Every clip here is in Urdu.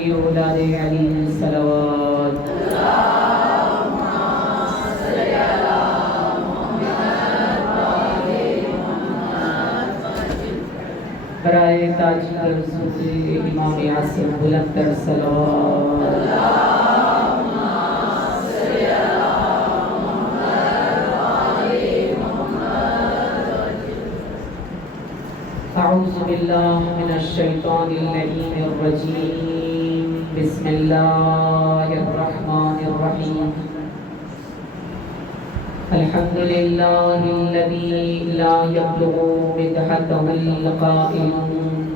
علی اولاد علی صلوات۔ برائے تاجدار رسول امام عاصم بلند تر صلوات۔ اعوذ باللہ من الشیطان اللعین الرجیم، بسم اللہ الرحمن الرحیم۔ الحمد للہ الذی لا یبلغ مدحته القائلون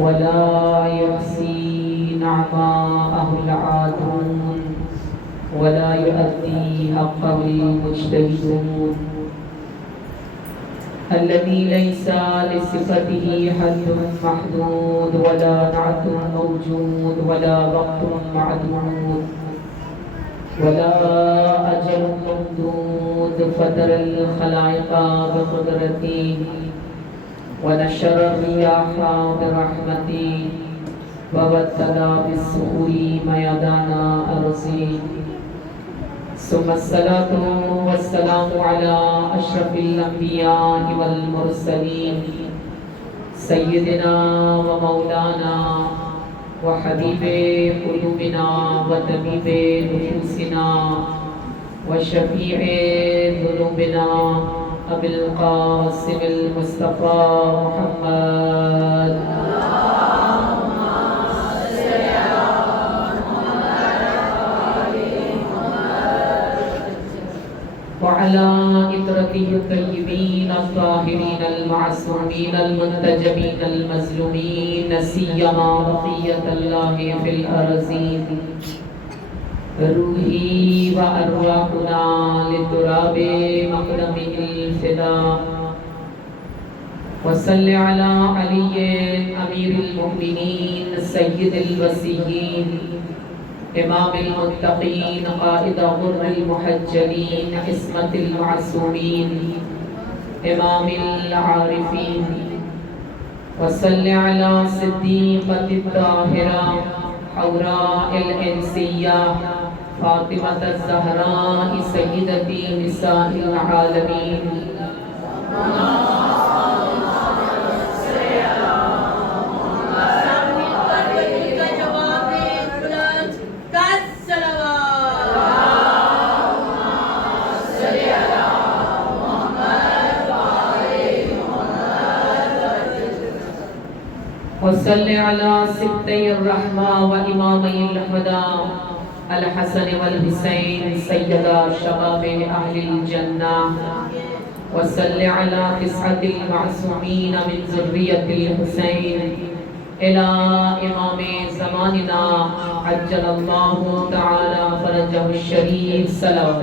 ولا يحصي نعماءه العادون ولا يؤدي حقه المجتهدون، الذي ليس لصفته حد محدود ولا نعت موجود ولا وقت معدود ولا أجل ممدود، فدر الخلائق بقدرته ونشر الرياح برحمته وبدل بالسحور ميدان أرضه، ثم الصلاة والسلام على أشرف الأنبياء والمرسلين سيدنا ومولانا وحبيب قلوبنا وطبيب نفوسنا وشفيع ذنوبنا أبي القاسم المصطفى محمد وعلى إطرته الطيبين الطاهرين المعصومين المنتجبين المظلومين، سيما بقية الله في الأرضين، روحي وأرواحنا لتراب مقدمه الفداء، وصل على علي أمير المؤمنين سيد الوصيين امام المتقین قائد غر المحجلین عصمت المعصومین امام العارفین، وصل علی صدیقۃ الطاہرہ حوراء الانسیہ فاطمۃ الزہراء سیدتی نساء العالمین۔ وصل على سبتي الرحمة وإمامي الهدى الحسن والحسين سيدا شباب أهل الجنة، وصل على 9 المعصومين من ذرية الحسين إلى إمام زماننا عجل الله تعالى فرجه الشريف صلوات۔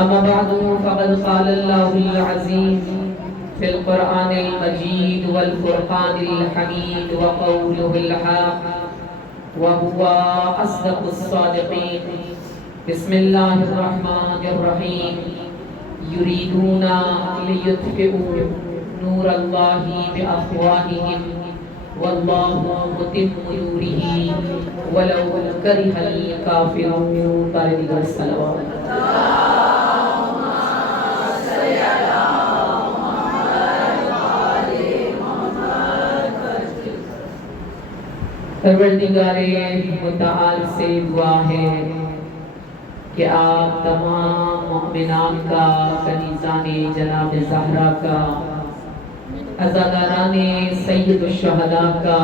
أما بعد فقد قال الله العظيم في القرآن المجيد والفرقان الحميد وقوله الحق وهو أصدق الصادقين، بسم الله الرحمن الرحيم، يريدون ليطفئوا نور الله بأفواههم والله متم نوره ولو كره الكافرون۔ بارك الصلوات۔ پروردگار متعال سے دعا ہے کہ آپ تمام مؤمنان کا، کنیزان جناب زہرا کا، عزاداران سید الشہداء کا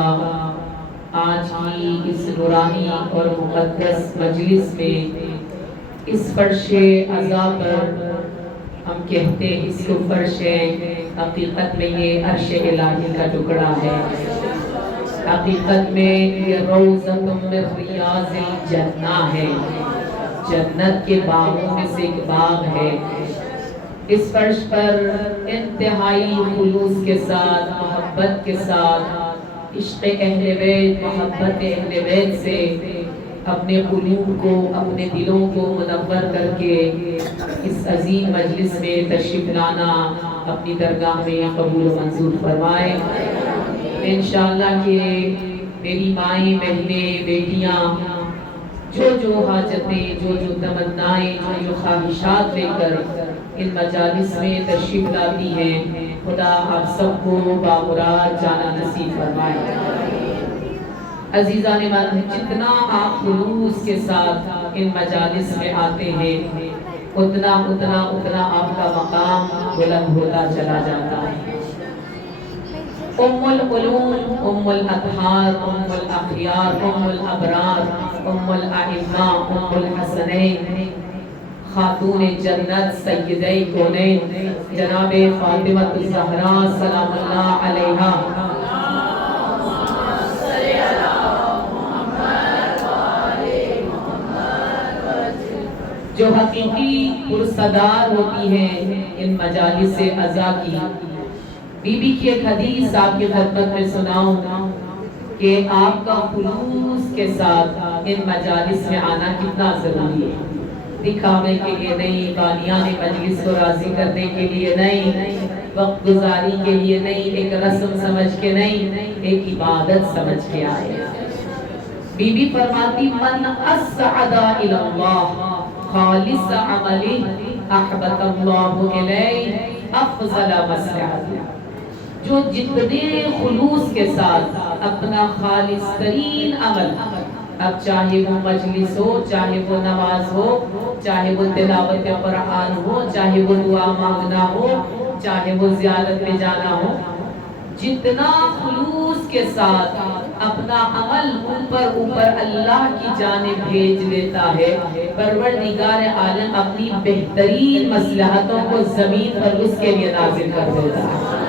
آج کی اس نورانی اور مقدس مجلس میں اس فرش عزا پر، ہم کہتے اس کو فرش ہے، حقیقت میں یہ عرش الہی کا ٹکڑا ہے، حقیقت میں یہ روضۃ من ریاض الجنہ ہے، جنت کے باغوں میں سے ایک باغ ہے۔ اس فرش پر انتہائی خلوص کے ساتھ، محبت کے ساتھ، عشق اہل بیت، محبت اہل بیت سے اپنے قلوب کو، اپنے دلوں کو منور کر کے اس عظیم مجلس میں تشریف لانا اپنی درگاہ میں قبول و منظور فرمائے۔ انشاءاللہ کہ میری مائیں، بہنیں، بیٹیاں جو حاجتیں، جو تمنائیں، جو خواہشات لے کر ان مجالس میں تشریف لاتی ہیں، خدا آپ سب کو بامراد جانا نصیب فرمائے۔ عزیزان من، جتنا آپ خلوص کے ساتھ ان مجالس میں آتے ہیں اتنا آپ کا مقام بلند ہوتا چلا جاتا ہے۔ ام العلوم، ام الاطہار، ام الاخیار، ام الابرار، ام الائمہ، ام الحسنین، خاتون جنت، سیدہ کونین جناب فاطمہ الزہرا سلام اللہ علیہا، جو حقیقی پرصدار ہوتی ہیں ان مجالس عزا کی۔ بی بی کی ایک حدیث آپ کی خدمت میں سناؤں کہ آپ کا خلوص کے ساتھ ان مجالس میں آنا کتنا ضروری ہے۔ دکھاوے کے لیے نہیں، بانیان مجلس کو راضی کرنے کے لیے نہیں، وقت گزاری کے لیے نہیں، ایک رسم سمجھ کے نہیں، ایک عبادت سمجھ کے آئے۔ بی بی فرماتی من اسعد الی اللہ خالص عملی احبت اللہ الیہ افضل مسعد، جو جتنے خلوص کے ساتھ اپنا خالص ترین عمل، اب چاہے وہ مجلس ہو، چاہے وہ نماز ہو، چاہے وہ تلاوت قرآن ہو، چاہے وہ دعا مانگنا ہو، چاہے وہ زیارت میں جانا ہو، جتنا خلوص کے ساتھ اپنا عمل اوپر اللہ کی جانب بھیج دیتا ہے، پروردگار عالم اپنی بہترین مصلحتوں کو زمین پر اس کے لیے نازل کر دیتا ہے۔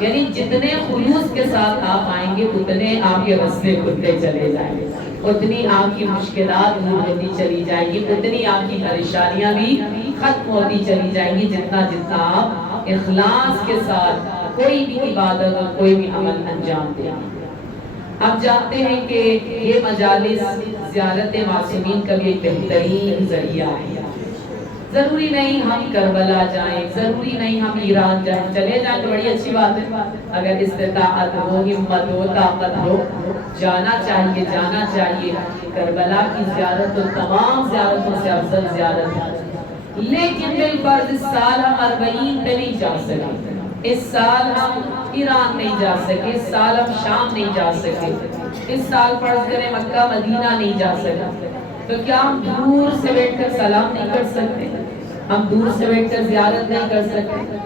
یعنی جتنے خلوص کے ساتھ آپ آئیں گے اتنے آپ کے رستے کھلتے چلے جائیں گے، اتنی آپ کی مشکلات دور ہوتی چلی جائیں گی، اتنی آپ کی پریشانیاں بھی ختم ہوتی چلی جائیں گی، جتنا آپ اخلاص کے ساتھ کوئی بھی عبادت اور کوئی بھی عمل انجام دیں۔ آپ جانتے ہیں کہ یہ مجالس زیارت معصومین کا بھی ایک بہترین ذریعہ ہے۔ ضروری نہیں ہم کربلا جائیں، ضروری نہیں ہم ایران جائیں، چلے جائیں تو بڑی اچھی بات ہے، اگر استطاعت ہو، ہمت ہو، طاقت ہو، جانا چاہیے۔ کربلا کی زیارت تو تمام زیارتوں سے افضل زیارت ہے، لیکن بالفرض اس سال ہم 40 پہ نہیں جا سکے، اس سال ہم ایران نہیں جا سکے، اس سال ہم شام نہیں جا سکے، اس سال فرض کریں مکہ مدینہ نہیں جا سکے، تو کیا ہم دور سے بیٹھ کر سلام نہیں کر سکتے؟ ہم دور سے بیٹھ کر زیارت نہیں کر سکتے؟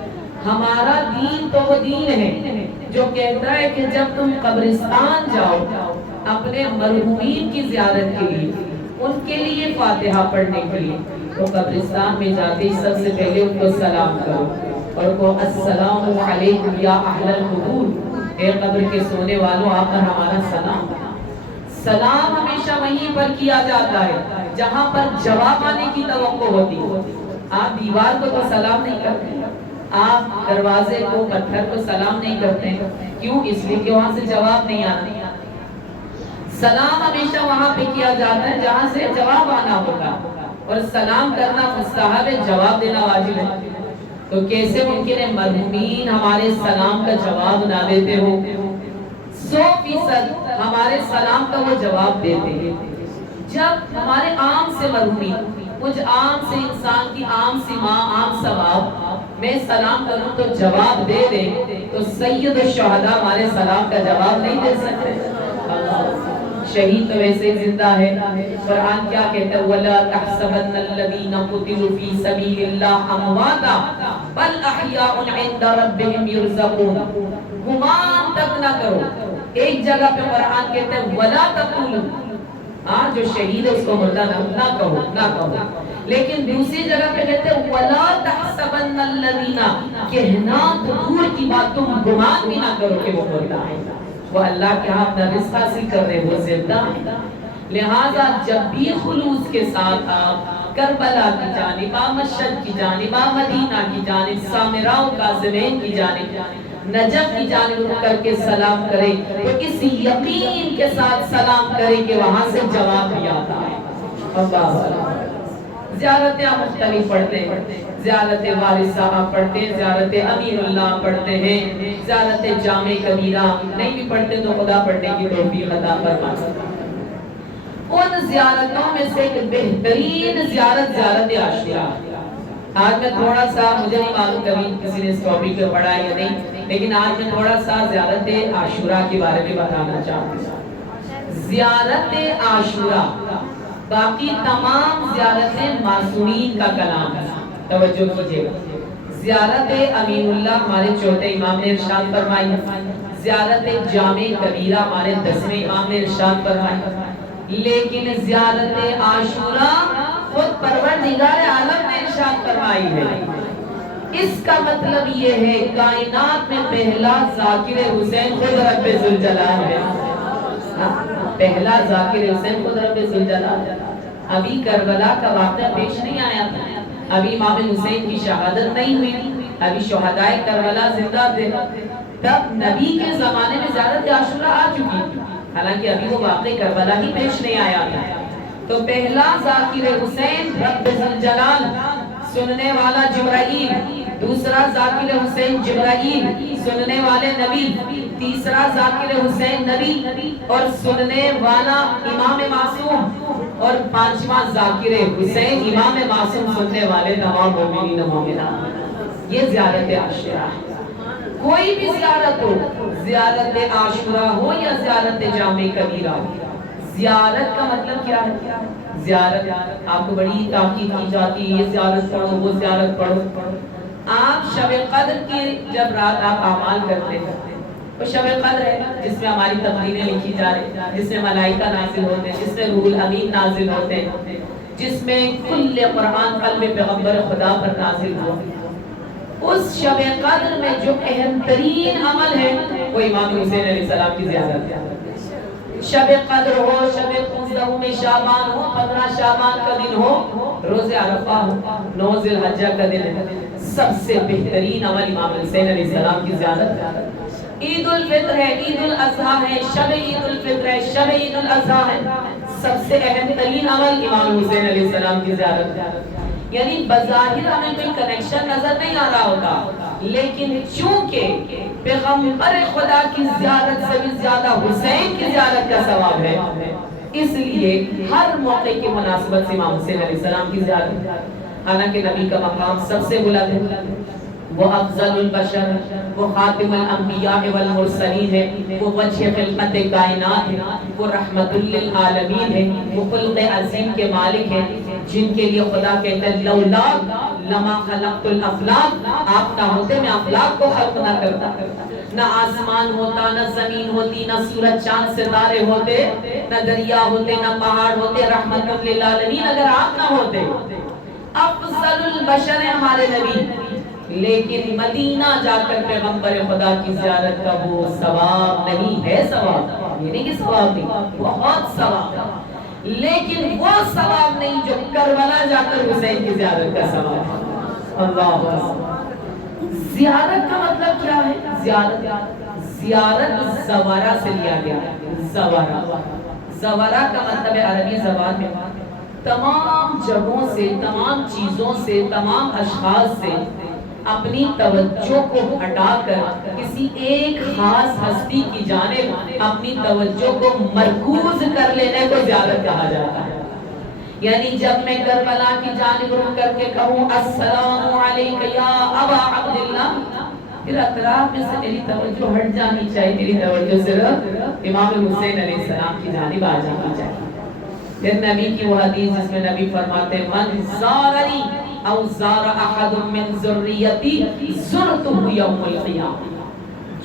ہمارا دین تو وہ دین ہے جو کہتا ہے کہ جب تم قبرستان جاؤ اپنے مرحومین کی زیارت کے لیے، ان کے لیے فاتحہ پڑھنے کے لیے، تو قبرستان میں جاتے ہی سب سے پہلے ان کو سلام کرو اور کہو السلام علیکم یا اہل القبور، اے قبر کے سونے والوں آپ پر ہمارا سلام۔ سلام ہمیشہ وہیں پر کیا جاتا ہے جہاں پر جواب آنے کی توقع ہوتی ہے۔ آپ دیوار کو تو سلام نہیں کرتے، آپ دروازے کو، پتھر کو سلام نہیں کرتے، کیوں؟ اس لیے کہ وہاں سے جواب نہیں آتا۔ سلام ہمیشہ وہاں پہ کیا جاتا ہے جہاں سے جواب آنا ہوگا، اور سلام کرنا مستحب ہے، جواب دینا واجب ہے۔ تو کیسے ممکن ہے مرحومین ہمارے سلام کا جواب نہ دیتے ہو؟ 100% ہمارے سلام کا وہ جواب دیتے ہیں۔ جب ہمارے عام سے مرحومین، مجھ عام سے انسان کی عام سی ماں، عام سا باپ، میں سلام کروں تو جواب دے دے، تو سید الشہداء ہمارے سلام کا جواب نہیں دے سکتے۔ شہید تو ویسے زندہ ہے، قرآن کیا کہتا ہے؟ وَلَا تَحْسَبَنَّ الَّذِينَ قُتِلُوا فِي سَبِيلِ اللَّهِ أَمْوَاتًا بَلْ أَحْيَاءٌ عِندَ رَبِّهِمْ يُرْزَقُونَ۔ گمان تک نہ کرو، ایک جگہ پہ قرآن کہتا ہے وَلَا تَقُولُوا، جو شہید ہے اس کو مردہ نہ کہو، لیکن دوسری جگہ پہ کہتے ہیں وَلَا تَحْسَبَنَّ الَّذِينَ، کہنا تو دور کی بات، تم گمان بھی نہ کرو کہ وہ مردہ ہے، وہ اللہ کے ہاں اپنا رزق حاصل کر رہے، وہ زندہ ہے۔ لہٰذا جب بھی خلوص کے ساتھ آپ کربلا کی جانب، مشہد کی جانب، مدینہ کی جانب، سامراء و کاظمین کی جانب نجف کی جانب رخ کر کے سلام کرے تو اس یقین کے ساتھ سلام کرے کہ وہاں سے جواب بھی آتا ہے۔ اللہ زیارتیں آپ مختلف پڑھتے ہیں، زیارت وارث صاحب پڑھتے ہیں، زیارت امین اللہ پڑھتے ہیں، زیارت جامع کبیرہ نہیں بھی پڑھتے تو خدا پڑھنے کی توفیق عطا فرمائے۔ ان زیارتوں میں سے ایک بہترین زیارت زیارت عاشورہ۔ آج میں تھوڑا سا، مجھے نہیں معلوم کبھی کسی نے اس ٹاپک پہ پڑھا یا نہیں، لیکن آج میں تھوڑا سا زیارت عاشورہ کے بارے میں بتانا چاہتا ہوں۔ زیارت عاشورہ باقی تمام زیارتیں معصومین کا کلام ہے، توجہ کیجئے گا۔ زیارت امین اللہ ہمارے چوتھے امام نے ارشاد فرمائی، زیارت جامع کبیرہ ہمارے 10ویں امام نے ارشاد فرمائی، لیکن زیارت عاشورہ خود پروردگار عالم نے ارشاد فرمائی ہے۔ اس کا مطلب یہ ہے کائنات میں پہلا ذاکر حسین خود رب ذوالجلال ہے۔ پہلا ذاکر حسین خود رب ذوالجلال ہے۔ ابھی کربلا کا واقعہ پیش نہیں آیا تھا، ابھی امام حسین کی شہادت نہیں ہوئی، ابھی شہدائے کربلا زندہ تھے، تب نبی کے زمانے میں زیارت عاشورہ آ چکی تھی، حالانکہ ابھی وہ واقعہ کربلا ہی پیش نہیں آیا تھا۔ تو پہلا ذاکر حسین رب ذوالجلال، سننے والا جبرائیل، دوسرا ذاکر حسین جبرائیل، سننے والے نبی، تیسرا ذاکر حسین نبی اور سننے والا امام معصوم، اور پانچواں ذاکر حسین امام معصوم، سننے والے تمام مومنین و مومنات۔ یہ زیارت عاشورہ ہے۔ کوئی بھی زیارت ہو، زیارت عاشورہ ہو یا زیارت جامع کبیرہ ہو، زیارت کا مطلب کیا ہے؟ زیارت آپ کو بڑی تاکید کی جاتی ہے، یہ زیارت پڑھو وہ زیارت پڑھو۔ آپ شب قدر کی جب رات آپ اعمال کرتے ہیں، وہ شب قدر ہے جس میں ہماری تقریریں لکھی جا رہی ہیں، جس میں ملائکہ نازل ہوتے ہیں، جس میں روح الامین نازل ہوتے ہیں، جس میں کل قرآن قلب پیغمبر خدا پر نازل ہوا۔ اس شب قدر میں جو اہم ترین عمل ہے وہ امام حسین علیہ السلام کی زیارت ہے۔ شب قدر ہو، شب 15 میں شعبان ہو، 15 شعبان کا دن ہو، روز عرفہ ہو، 9 ذی الحجہ کا دن ہے، سب سے بہترین عمل امام حسین علیہ السلام کی زیارت ہے۔ عید الفطر ہے، عید الاضحیٰ ہے، شب عید الفطر ہے، شب عید الاضحیٰ ہے، سب سے اہم ترین عمل امام حسین علیہ السلام کی زیارت ہے۔ یعنی بظاہر ہمیں کوئی کنیکشن نظر نہیں آ رہا ہوتا، لیکن چونکہ پیغمبر خدا کی زیارت سے بھی زیادہ حسین کی زیارت کا ثواب ہے، اس لیے ہر موقع کی مناسبت سے امام حسین علیہ السلام کی زیارت ہے۔ حالانکہ نبی کا مقام سب سے بلند ہے، وہ افضل البشر ہے، وہ خاتم الانبیاء والمرسلین ہے، وہ وجہ خلقت کائنات ہے، وہ رحمت للعالمین ہے، وہ خلق عظیم کے مالک ہیں، جن کے لیے خدا کہتا ہے لولا لما خلقت الافلاک، آپ نہ ہوتے میں افلاک کو خلق نہ کرتا، نہ آسمان ہوتا، نہ زمین ہوتی، نہ سورج چاند ستارے ہوتے، نہ دریا ہوتے، نہ پہاڑ ہوتے، رحمت للعالمین اگر آپ نہ ہوتے۔ افضل البشر ہیں ہمارے نبی، لیکن مدینہ جا کر پیغمبر خدا کی زیارت کا وہ ثواب نہیں ہے، ثواب یہ نہیں کہ ثواب نہیں، بہت ثواب، لیکن وہ ثواب نہیں جو کربلا جا کر حسین کی زیارت کا ثواب ہے۔ اللہ زیارت کا مطلب کیا ہے؟ زیارت زوارہ سے لیا گیا ہے، زوارہ کا مطلب ہے عربی زبان میں تمام جگہوں سے، تمام چیزوں سے، تمام اشخاص سے اپنی توجہ کو ہٹا کر کسی ایک خاص ہستی کی جانب اپنی توجہ کو مرکوز کر لینے کو زیارت کہا جاتا ہے۔ یعنی جب میں کربلا کی جانب رخ کر کے کہوں السلام علیک یا ابا عبداللہ، پھر اطراف میں سے میری توجہ ہٹ جانی چاہیے، میری توجہ صرف امام حسین علیہ السلام کی جانب آ جانی چاہیے۔ پھر نبی کی وہ حدیث جس میں نبی فرماتے ہیں من زارنی او زار احد من ذریتی زرتہ یوم القیامہ،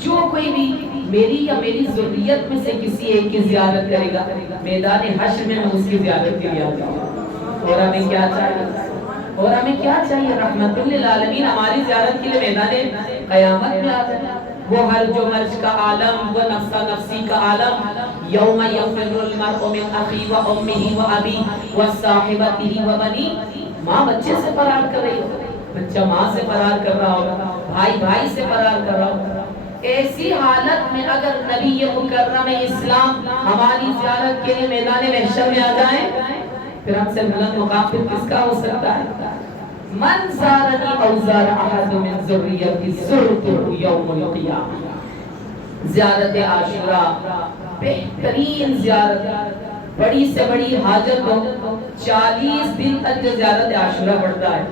جو کوئی بھی میری یا میری ذریت میں سے کسی ایک کی زیارت کرے گا، میدان حشر میں اس کی زیارت کے لیے آتا ہوں۔ اور ہمیں کیا چاہیے؟ اور ہمیں کیا چاہیے؟ رحمت للعالمین ہماری زیارت کے لیے میدان قیامت میں آتا ہے۔ وہ ہر جو مرج کا عالم، وہ نفسا نفسی کا عالم، یوم یفر المرء من اخی و امہ و ابی و صاحبتہ و بنی، ماں بچے سے فرار کر رہی ہوگی، بچہ ماں سے فرار کر رہا ہوگا، بھائی بھائی سے فرار کر رہا ہوگا، ایسی حالت میں اگر نبی مکرم اسلام ہماری زیارت کے لیے میدان محشر میں آ جائیں، پھر ہم سے بلند مقام پھر کس کا ہو سکتا ہے؟ من زارنی او زار احد من ذریتی زرته یوم القیامہ۔ زیارت عاشوراء بہترین زیارت، بڑی سے بڑی حاجت ہو 40 دن تک جو زیارت عاشوراء پڑھتا ہے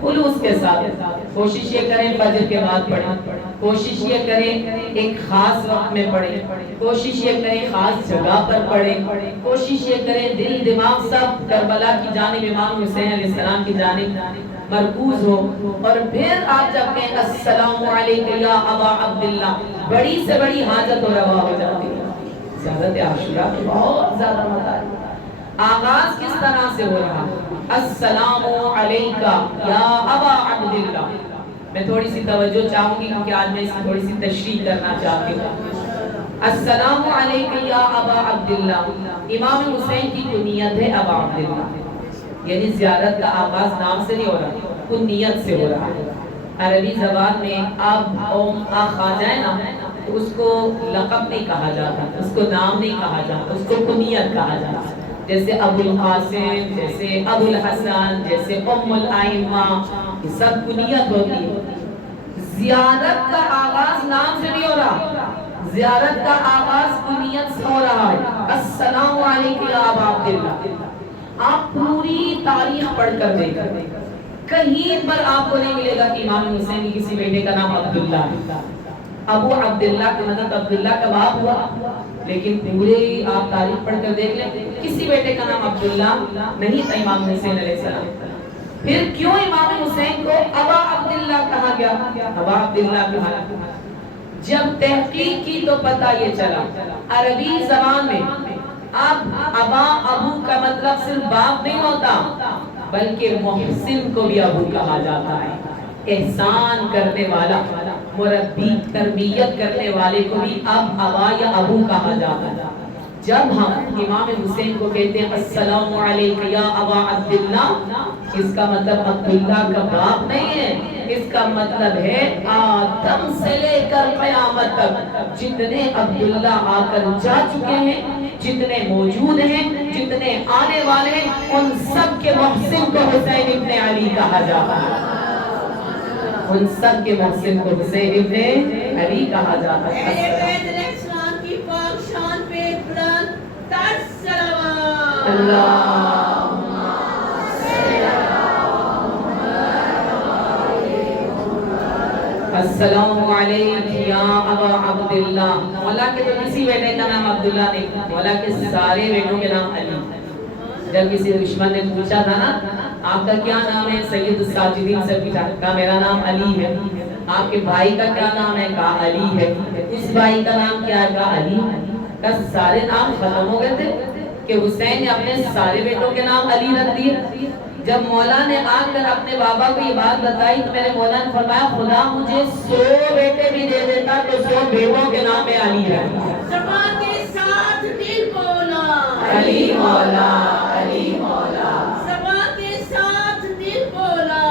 خلوص کے ساتھ، کوشش یہ کریں فجر کے بعد پڑھیں، کوشش یہ کریں ایک خاص وقت میں پڑھیں، کوشش یہ کریں خاص جگہ پر پڑھیں، کوشش یہ کریں دل دماغ سب کربلا کی جانب امام حسین علیہ السلام کی جانب مرکوز ہو، اور پھر آپ جب کہیں السلام علیکم یا ابا عبداللہ، بڑی سے بڑی حاجت و روا ہو جاتی ہے۔ زیارت عاشوراء بہت زیادہ مزہ ہے۔ آغاز کس طرح سے ہو رہا؟ السلام علیکہ یا ابا عبداللہ۔ میں تھوڑی سی توجہ چاہوں گی کیونکہ آج میں اس کی تھوڑی سی تشریح کرنا چاہتی ہوں۔ السلام علیکہ یا ابا عبداللہ، امام حسین کی کنیت ہے ابا عبداللہ، یعنی زیارت کا آغاز نام سے نہیں ہو رہا، کنیت سے ہو رہا ہے۔ عربی زبان میں اب اوم آخ آ جائے نا تو اس کو لقب نہیں کہا جاتا، اس کو نام نہیں کہا جاتا، اس کو کنیت کہا جاتا، جیسے ابو القاسم، جیسے ابو الحسن، جیسے ام الائمہ، یہ سب کنیت ہوتی ہے۔ زیارت کا آغاز نام سے نہیں ہو رہا، زیارت کا آغاز کنیت سے ہو رہا ہے۔ السلام علیکم یا ابا عبداللہ۔ آپ پوری تاریخ پڑھ کر دیکھیں، کہیں پر آپ کو نہیں ملے گا کہ امام حسین کی کسی بیٹے کا نام عبداللہ ہے۔ ابو عبداللہ کی مدد عبداللہ کا باپ ہوا، لیکن پورے آپ تاریخ پڑھ کر دیکھ لیں کسی بیٹے کا نام عبداللہ نہیں تھا امام حسین علیہ السلام۔ پھر کیوں امام حسین کو ابا عبداللہ کہا گیا؟ ابا عبداللہ کہا گیا، جب تحقیق کی تو پتہ یہ چلا عربی زبان میں اب ابا ابو کا مطلب صرف باپ نہیں ہوتا، بلکہ محسن کو بھی ابو کہا جاتا ہے، احسان کرنے والا، مربی تربیت کرنے والے کو بھی اب ابا یا ابو کہا جاتا ہے۔ جب ہم امام حسین کو کہتے ہیں السلام علیکم یا ابا عبداللہ، اس کا مطلب عبداللہ کا باپ نہیں ہے، اس کا مطلب ہے آدم سے لے کر قیامت تک جتنے عبداللہ آ کر جا چکے ہیں، جتنے موجود ہیں، جتنے آنے والے ہیں، ان سب کے محسن کو حسین ابن علی کہا جاتا ہے، ان سب کے محسن کو حسین ابن علی کہا جاتا ہے۔ السلام علیکم یا ابا عبداللہ۔ مولا کے تو کسی بیٹے کا نام عبداللہ نہیں، مولا کے سارے بیٹوں کے نام علی۔ جب کسی دشمن نے پوچھا تھا نا آپ کا کیا نام ہے، سید الساجدین سے پوچھا، کہا میرا نام علی ہے۔ آپ کے بھائی کا کیا نام ہے، کہا علی ہے۔ اس بھائی کا نام کیا ہے، کہا علی۔ کہا سارے نام ختم ہو گئے تھے کہ حسین نے اپنے سارے بیٹوں کے نام علی رکھ دیے۔ جب مولا نے آ کر اپنے بابا کو یہ بات بتائی تو میرے مولا نے فرمایا خدا مجھے 100 بیٹے بھی دے دیتا تو 100 بیٹوں کے نام میں علی رکھتا۔ زبان کے ساتھ دل بولا علی مولا، علی مولا، زبان کے ساتھ دل بولا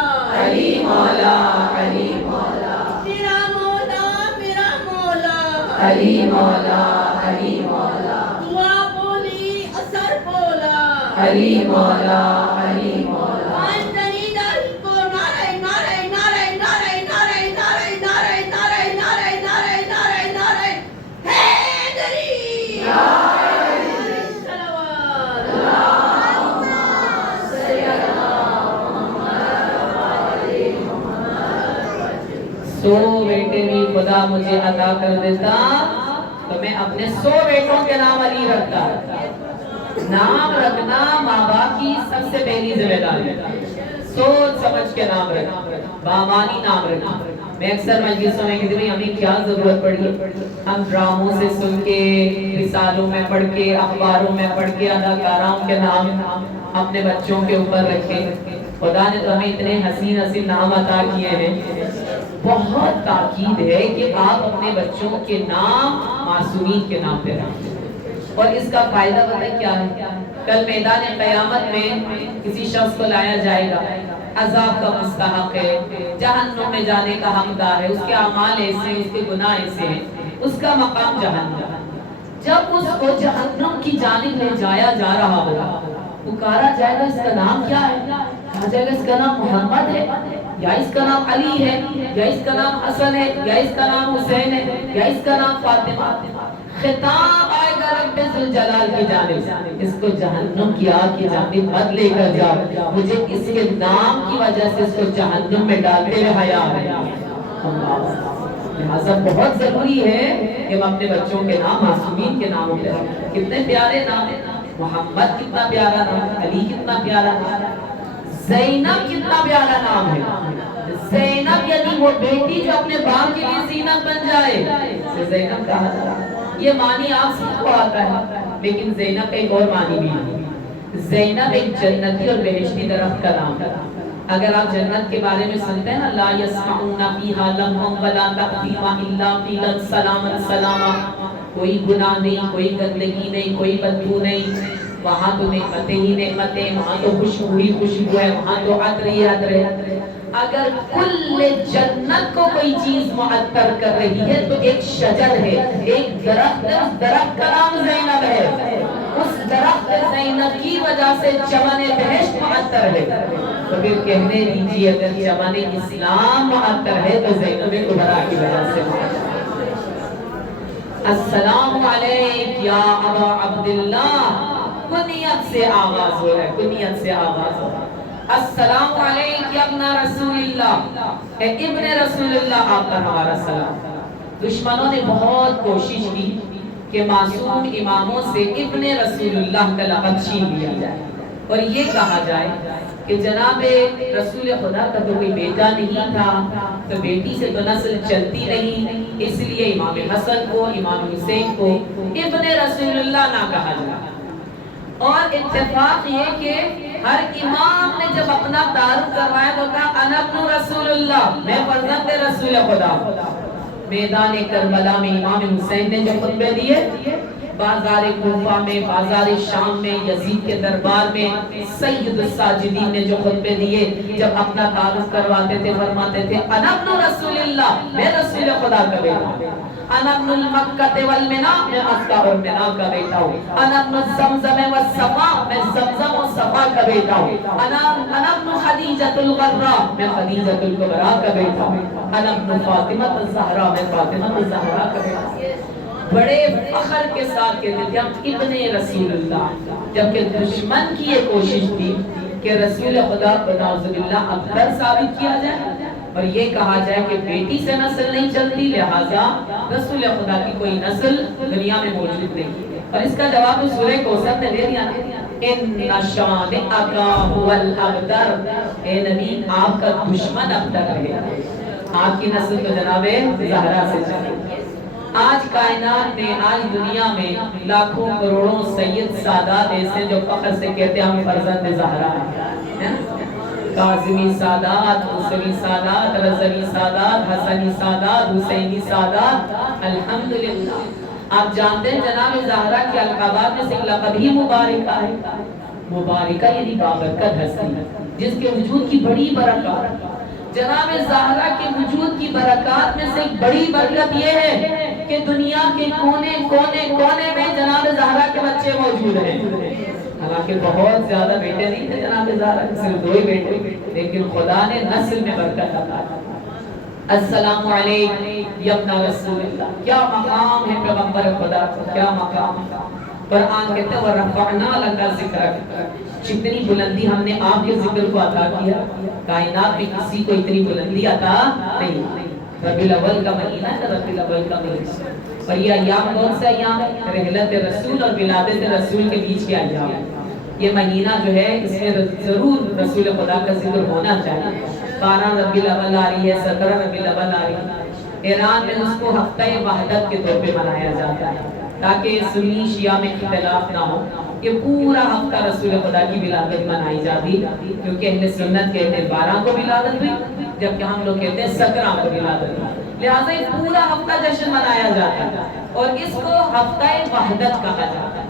علی مولا، علی مولا، تیرا مولا میرا مولا، علی مولا، علی مولا، دعا بولی اثر بولا، علی مولا، علی مولا۔ سو بیٹے بھی خدا مجھے عطا کر دیتا تو میں اپنے 100 بیٹوں کے نام علی رکھتا۔ نام رکھنا ماں باپ کی سب سے پہلی ذمہ داری ہے، سوچ سمجھ کے نام رکھنا، بامانی نام رکھنا۔ میں اکثر مجلسوں میں کہتی ہوں ہمیں کیا ضرورت پڑی، ہم ڈراموں سے سن کے، رسالوں میں پڑھ کے، اخباروں میں پڑھ کے اداکاراؤں کے نام اپنے بچوں کے اوپر رکھے۔ خدا نے تو ہمیں اتنے حسین حسین نام عطا کیے ہیں۔ بہت تاکید ہے کہ آپ اپنے بچوں کے نام معصومین کے نام پہ رکھیں، اور اس کا فائدہ پتہ کیا ہے؟ کل میدان قیامت میں کسی شخص کو لایا جائے گا، عذاب کا مستحق ہے، جہنم میں جانے کا حقدار ہے، اس کے اعمال ایسے ہیں، اس کے گناہ ایسے ہیں، اس کا مقام جہنم۔ جب اس کو جہنم کی جانب لے جایا جا رہا ہوگا، پکارا جائے گا اس کا نام کیا ہے؟ کہا جائے گا اس کا نام محمد ہے، یا اس کا نام علی ہے، یا اس کا نام حسن ہے، یا اس کا نام حسین ہے، یا اس کا نام فاطمہ۔ خطاب آئے گا رب ذوالجلال کی جانب، اس کو جہنم کی آگ کی جانب مت لے کر جاؤ، مجھے اس کے نام کی وجہ سے اس کو جہنم میں ڈالتے ہوئے حیا آ رہی ہے۔ لہذا بہت ضروری ہے کہ ہم اپنے بچوں کے نام معصومین کے ناموں پہ رکھیں۔ کتنے پیارے نام ہیں، محمد کتنا پیارا نام، علی کتنا پیارا نام، زینب کتنا پیارا نام ہے۔ زینب یعنی وہ بیٹی جو اپنے باپ کے لیے زینت بن جائے، اسے زینب کہا جاتا ہے۔ یہ معنی آپ سب کو آتا ہے، لیکن زینب ایک اور معنی بھی ہے۔ زینب ایک جنتی اور بہشتی درخت کا نام ہے۔ اگر آپ جنت کے بارے میں سنتے ہیں نا، لا یسمعون فیہا لغوا ولا تأثیما الا قیلا سلاما سلاما، کوئی گناہ نہیں، کوئی گندگی نہیں، کوئی بدبو نہیں، وہاں تو نعمتیں ہی نعمتیں، وہاں تو خوشبو ہی خوشبو ہے، وہاں تو عطر ہی عطر ہے۔ اگر کل جنت کو کوئی چیز معطر کر رہی ہے تو ایک شجر ہے، ایک درخت ہے، اس درخت کا نام زینب ہے، اس درخت زینب کی وجہ سے چمن بہشت معطر ہے۔ تو پھر کہنے دیجیے اگر چمن اسلام معطر ہے تو زینب کبریٰ کی وجہ سے معطر ہے۔ السلام علیک یا ابا عبداللہ، کنیت سے آغاز ہو رہا ہے، کنیت سے آغاز ہو رہا ہے۔ السلام علیک یا ابن رسول اللہ، اے ابن رسول اللہ، آپ کا ہمارا سلام۔ دشمنوں نے بہت کوشش کی کہ معصوم اماموں سے ابن رسول اللہ کا لقب چھین لیا جائے اور یہ کہا جائے کہ جناب رسول خدا کا تو کوئی بیٹا نہیں تھا، تو بیٹی سے تو نسل چلتی نہیں، اس لیے امام حسن کو، امام حسین کو ابن رسول اللہ نہ کہا جائے۔ اور اتفاق یہ کہ ہر امام نے جب اپنا تعارف کروایا تو کہا انا ابن رسول اللہ، میں فرزند رسول خدا۔ میدان کربلا میں امام حسین نے جو خطبے دیے، بازار کوفہ میں، بازار شام میں، یزید کے دربار میں سید الساجدین نے جو خطبے دیے، جب اپنا تعارف کرواتے تھے فرماتے تھے انا ابن رسول اللہ، میں رسول خدا کا بیٹا ہوں، انا ابن المکہ والمنا، میں مکہ اور منا کا بیٹا ہوں، انا ابن الزمزم والصفا، میں زمزم و صفا کا بیٹا ہوں، انا ابن خدیجۃ الغراء، میں خدیجۃ الکبریٰ کا بیٹا ہوں، انا ابن فاطمہ الزہرا، میں فاطمہ الزہرا کا بیٹا ہوں۔ بڑے فخر کے ساتھ کہتے تھے ہم ابن رسول اللہ، جبکہ دشمن کی یہ کوشش تھی کہ رسول خدا کو نعوذ باللہ ابتر ثابت کیا جائے اور یہ کہا جائے کہ بیٹی سے نسل نہیں چلتی، لہٰذا رسول خدا کی کوئی نسل دنیا میں موجود نہیں۔ اور اس کا جواب سورہ کوثر نے دے دیا، ان شانئک ھو الابتر، اے نبی آپ کا دشمن ابتر ہے، آپ کی نسل تو جناب زہرا سے چلی۔ آج کائنات میں، آج دنیا میں لاکھوں کروڑوں سید سادات ایسے جو فخر سے کہتے ہیں ہم فرزند زہرا ہیں، کاظمی سادات، موسوی سادات، رضوی سادات، حسنی سادات، حسینی سادات، الحمدللہ۔ آپ جانتے ہیں جناب زہرا کے القابات میں سے ایک لقب ہی مبارکہ ہے۔ مبارکہ یعنی بابرکت ہستی، جس کے وجود کی بڑی برکات۔ جناب زہرا کے وجود کی برکات میں سے ایک بڑی برکت یہ ہے کہ دنیا کے کونے کونے کونے میں جناب زہرا کے بچے موجود ہیں۔ حالانکہ بہت زیادہ بیٹے نہیں تھے جناب زہرا کے، صرف 2 ہی بیٹے، لیکن خدا نے نسل میں برکت عطا کی۔ السلام علیکم یا ابن رسول اللہ، کیا مقام ہے پیغمبر خدا کا، کیا مقام ہے۔ قرآن کہتے ہیں وَرَفَعْنَا لَكَ ذِكْرَكَ، جتنی بلندی ہم نے آپ کے ذکر کو عطا کیا، کائنات میں کسی کو اتنی بلندی عطا نہیں۔ ربیع الاول کا مہینہ ہے، ربیع الاول کا مہینہ، اور یہ ایام کون سے ایام ہے؟ رحلت رسول اور ولادت رسول کے بیچ کے ایام ہے۔ یہ مہینہ جو ہے اس میں ضرور رسول خدا کا ذکر ہونا چاہیے۔ 12 ربیع الاول آ رہی ہے، 17 ربیع الاول آ رہی ہے۔ ایران میں اس کو ہفتہ وحدت کے طور پہ منایا جاتا ہے تاکہ سنی شیعہ میں اختلاف نہ ہو۔ یہ پورا ہفتہ رسول خدا کی ولادت منائی جاتی، کیونکہ اہل سنت کہتے ہیں 12 کو ولادت ہوئی، جبکہ ہم لوگ کہتے ہیں 17 کو ولادت ہوئی، لہٰذا یہ پورا ہفتہ جشن منایا جاتا ہے اور اس کو ہفتہ وحدت کہا جاتا ہے۔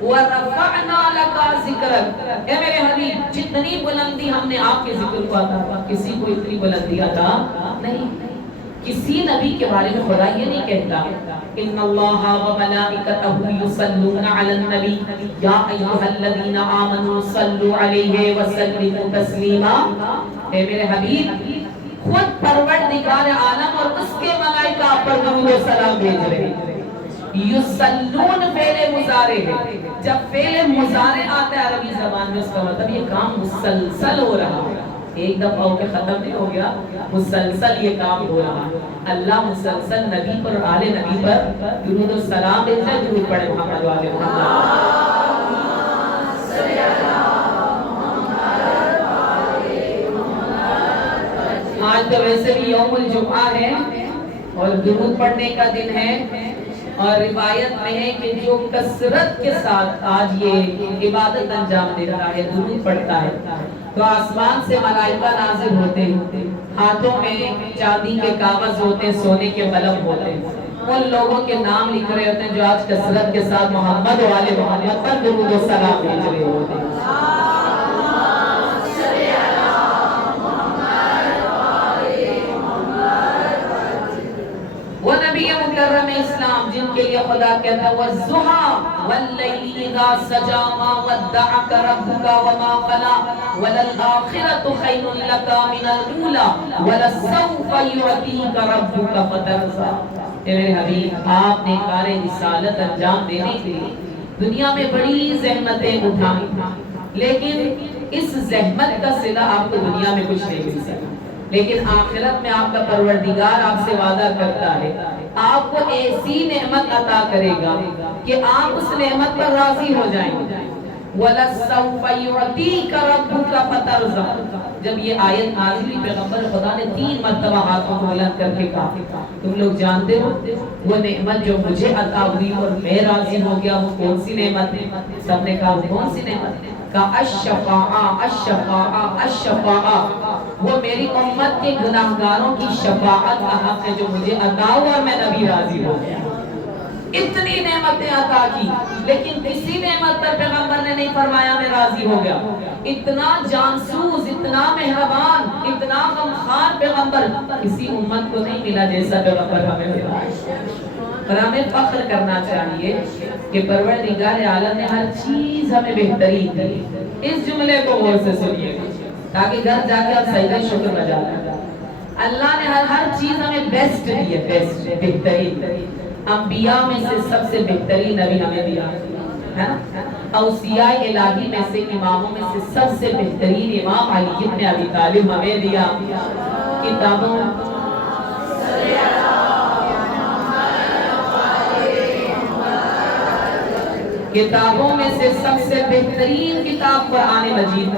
وَرَفَعْنَا لَكَ ذِكْرَكَ، اے میرے حبیب جتنا اتنی بلندی ہم نے آپ کے ذکر کو عطا، کسی کو اتنی بلندی عطا نہیں۔ کسی نبی کے بارے میں خدا یہ نہیں کہتا ان اللہ و ملائکتہ یصلون علی النبی یا ایھا الذین آمنوا صلوا علیہ وسلموا تسلیما۔ اے میرے حبیب، خود پروردگار عالم اور اس کے ملائکہ آپ پر درود و سلام بھیج رہے ہیں۔ یصلون فعل مضارع ہے، جب فعل مضارع آتا ہے عربی زبان میں اس کا مطلب یہ کام مسلسل ہو رہا ہے، ایک دفعہ ہو کے ختم نہیں ہو گیا، مسلسل یہ کام ہو رہا ہے۔ اللہ مسلسل نبی پر اور آل نبی پر درود و سلام بھیجتا ہے۔ درود پڑھے محمد و آل محمد۔ آج تو ویسے بھی یوم الجمعہ ہے اور درود پڑھنے کا دن ہے، اور روایت میں ہے کہ جو کثرت کے ساتھ آج یہ عبادت انجام دیتا ہے، درود پڑھتا ہے، تو آسمان سے ملائکہ نازل ہوتے ہیں، ہاتھوں میں چاندی کے کاغذ ہوتے ہیں، سونے کے بلب ہوتے ہیں، ان لوگوں کے نام لکھ رہے ہوتے ہیں جو آج کثرت کے ساتھ محمد و آل محمد پر درود و سلام بھیج رہے ہوتے ہیں۔ وہ نبی مکرم اسلام جن کے لیے خدا کہتا ہے وَالضُّحَىٰ وَاللَّيْلِ إِذَا سَجَىٰ مَا وَدَّعَكَ رَبُّكَ وَمَا قَلَىٰ وَلَلْآخِرَةُ خَيْرٌ لَكَ مِنَ الْأُولَىٰ وَلَسَوْفَ يُعْطِيكَ رَبُّكَ فَتَرْضَىٰ۔ اے میرے حبیب، آپ نے کار رسالت انجام دینے کے لیے دنیا میں بڑی زحمتیں اٹھائیں، لیکن اس زحمت کا صلہ آپ کو دنیا میں کچھ نہیں مل سکتا، لیکن آخرت میں آپ کا پروردگار آپ سے وعدہ کرتا ہے، آپ کو ایسی نعمت عطا کرے گا کہ آپ اس نعمت پر راضی ہو جائیں گے۔ وَلَسَوْفَ يُعْطِيكَ رَبُّكَ فَتَرْضَىٰ۔ جب یہ آیت نازل ہوئی، پیغمبر خدا نے 3 مرتبہ ہاتھوں کو بلند کر کے کہا تم لوگ جانتے ہو وہ نعمت جو مجھے عطا ہوئی اور میں راضی ہو گیا وہ کون سی نعمت ہے؟ سب نے کہا وہ کون سی نعمت ہے؟ کہا الشفاعہ الشفاعہ الشفاعہ، وہ میری امت کے گناہگاروں کی شفاعت کا حق ہے جو مجھے عطا ہوا اور میں نبی راضی ہو گیا۔ اتنی نعمتیں عطا کی، لیکن کسی نعمت پر پیغمبر نے نہیں فرمایا میں راضی ہو گیا۔ اتنا جانسوز، اتنا مہربان، اتنا غمخوار پیغمبر کسی امت کو نہیں ملا جیسا پیغمبر ہمیں ملا۔ اور ہمیں فخر کرنا چاہیے کہ پروردگار عالم نے ہر چیز ہمیں بہترین دی۔ اس جملے کو غور سے سنیے تاکہ گھر جا کے آپ سجدہ شکر بجا لیں۔ اللہ نے ہر چیز ہمیں بیسٹ دی ہے، بیسٹ، بہترین۔ انبیاء میں سے سب سے بہترین نبی ہمیں دیا ہے نا، اوصیاء الہی میں سے اماموں میں سے سب سے بہترین امام علی بن ابی طالب ہمیں دیا۔ کتابوں میں سے سب سے بہترین کتاب قرآن مجید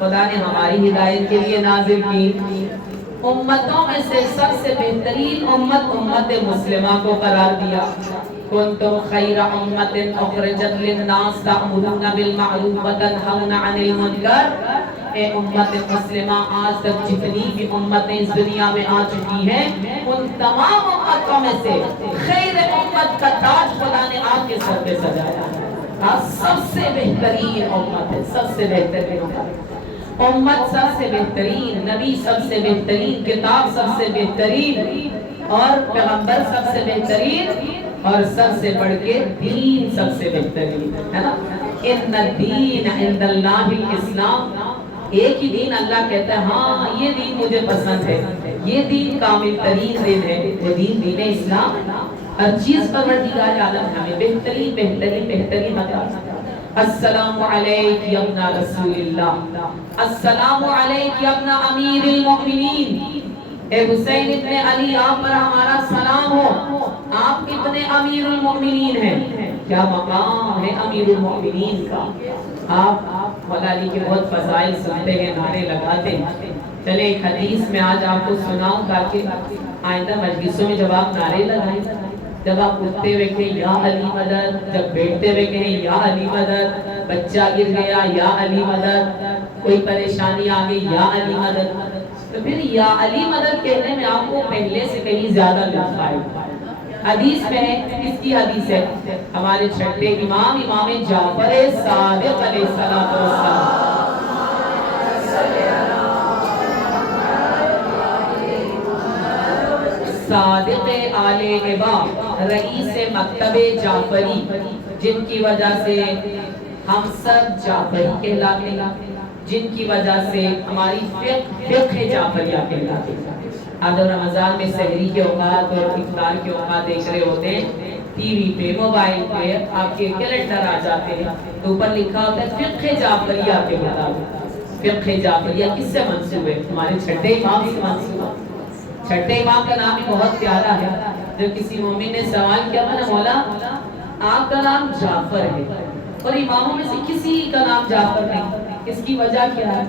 خدا نے ہماری ہدایت کے لیے نازل کی۔ امتوں میں سے سب سے بہترین امت امت مسلمہ کو قرار دیا۔ کنتم خیر امت اخرجت للناس تأمرون بالمعروف وتنہون عن المنکر۔ اے امت مسلمہ، آج تک جتنی بھی امتیں اس دنیا میں آ چکی ہیں ان تمام امتوں میں سے خیر امت کا تاج خدا نے آپ کے سر پہ سجایا ہے۔ سب سے بہترین امت ہے، سب سے بہترین امت، سب سے بہترین نبی، سب سے بہترین کتاب، سب سے بہترین اور پیغمبر، سب سے بہترین اور سب سے بڑھ کے دین سب سے بہترین ہے نا۔ ان الدین عند اللہ الاسلام، ایک ہی دین اللہ کہتا ہے ہاں یہ دین مجھے پسند ہے، یہ دین کامل ترین دین ہے، وہ دین اسلام۔ ہر چیز پروردگار عالم ہمیں بہترین بہترین بہترین عطا۔ السلام علیک یا ابن رسول اللہ، السلام علیک یا ابن امیر المؤمنین۔ اے حسین ابن علی، آپ پر ہمارا سلام ہو، آپ ابن امیر المؤمنین ہیں۔ کیا مقام ہے امیر المؤمنین کا۔ آپ مولا علی کے بہت فضائل سنتے ہیں، نعرے لگاتے ہیں۔ چلے ایک حدیث میں آج آپ کو سناؤں تاکہ آئندہ مجلسوں میں جب آپ نعرے لگائیں، جب آپ اٹھتے ہوئے کہیں یا علی مدد، جب بیٹھتے ہوئے کہیں یا علی مدد، بچہ گر گیا یا علی مدد، کوئی پریشانی آ گئی یا علی مدد، تو پھر یا علی مدد کہنے میں آپ کو پہلے سے کہیں زیادہ لطف آئے۔ حدیث میں ہے، کس کی حدیث ہے؟ ہمارے چھٹے امام جعفر صادق علیہ السلام صادق آل ابا رئیس مکتب جعفری، جن کی وجہ سے ہم سب جعفری کہلاتے ہیں، جن کی وجہ سے ہماری فقہ جعفریہ کہلاتے ہیں۔ آپ رمضان میں سحری کے اوقات اور افطار کے اوقات دیکھ رہے ہوتے ہیں ٹی وی پہ، موبائل پہ آپ کے کیلنڈر آ جاتے ہیں تو اوپر لکھا ہوتا ہے فقہ جعفریہ کے مطابق۔ فقہ جعفریہ کس سے منسوب ہے؟ ہمارے چھٹے امام سے منسوب ہے۔ چھٹے امام کا نام بھی بہت پیارا ہے۔ جب کسی مومن نے سوال کیا نا مولا آپ کا نام جعفر ہے اور اماموں میں سے کسی کا نام جعفر نہیں، اس کی وجہ کیا ہے؟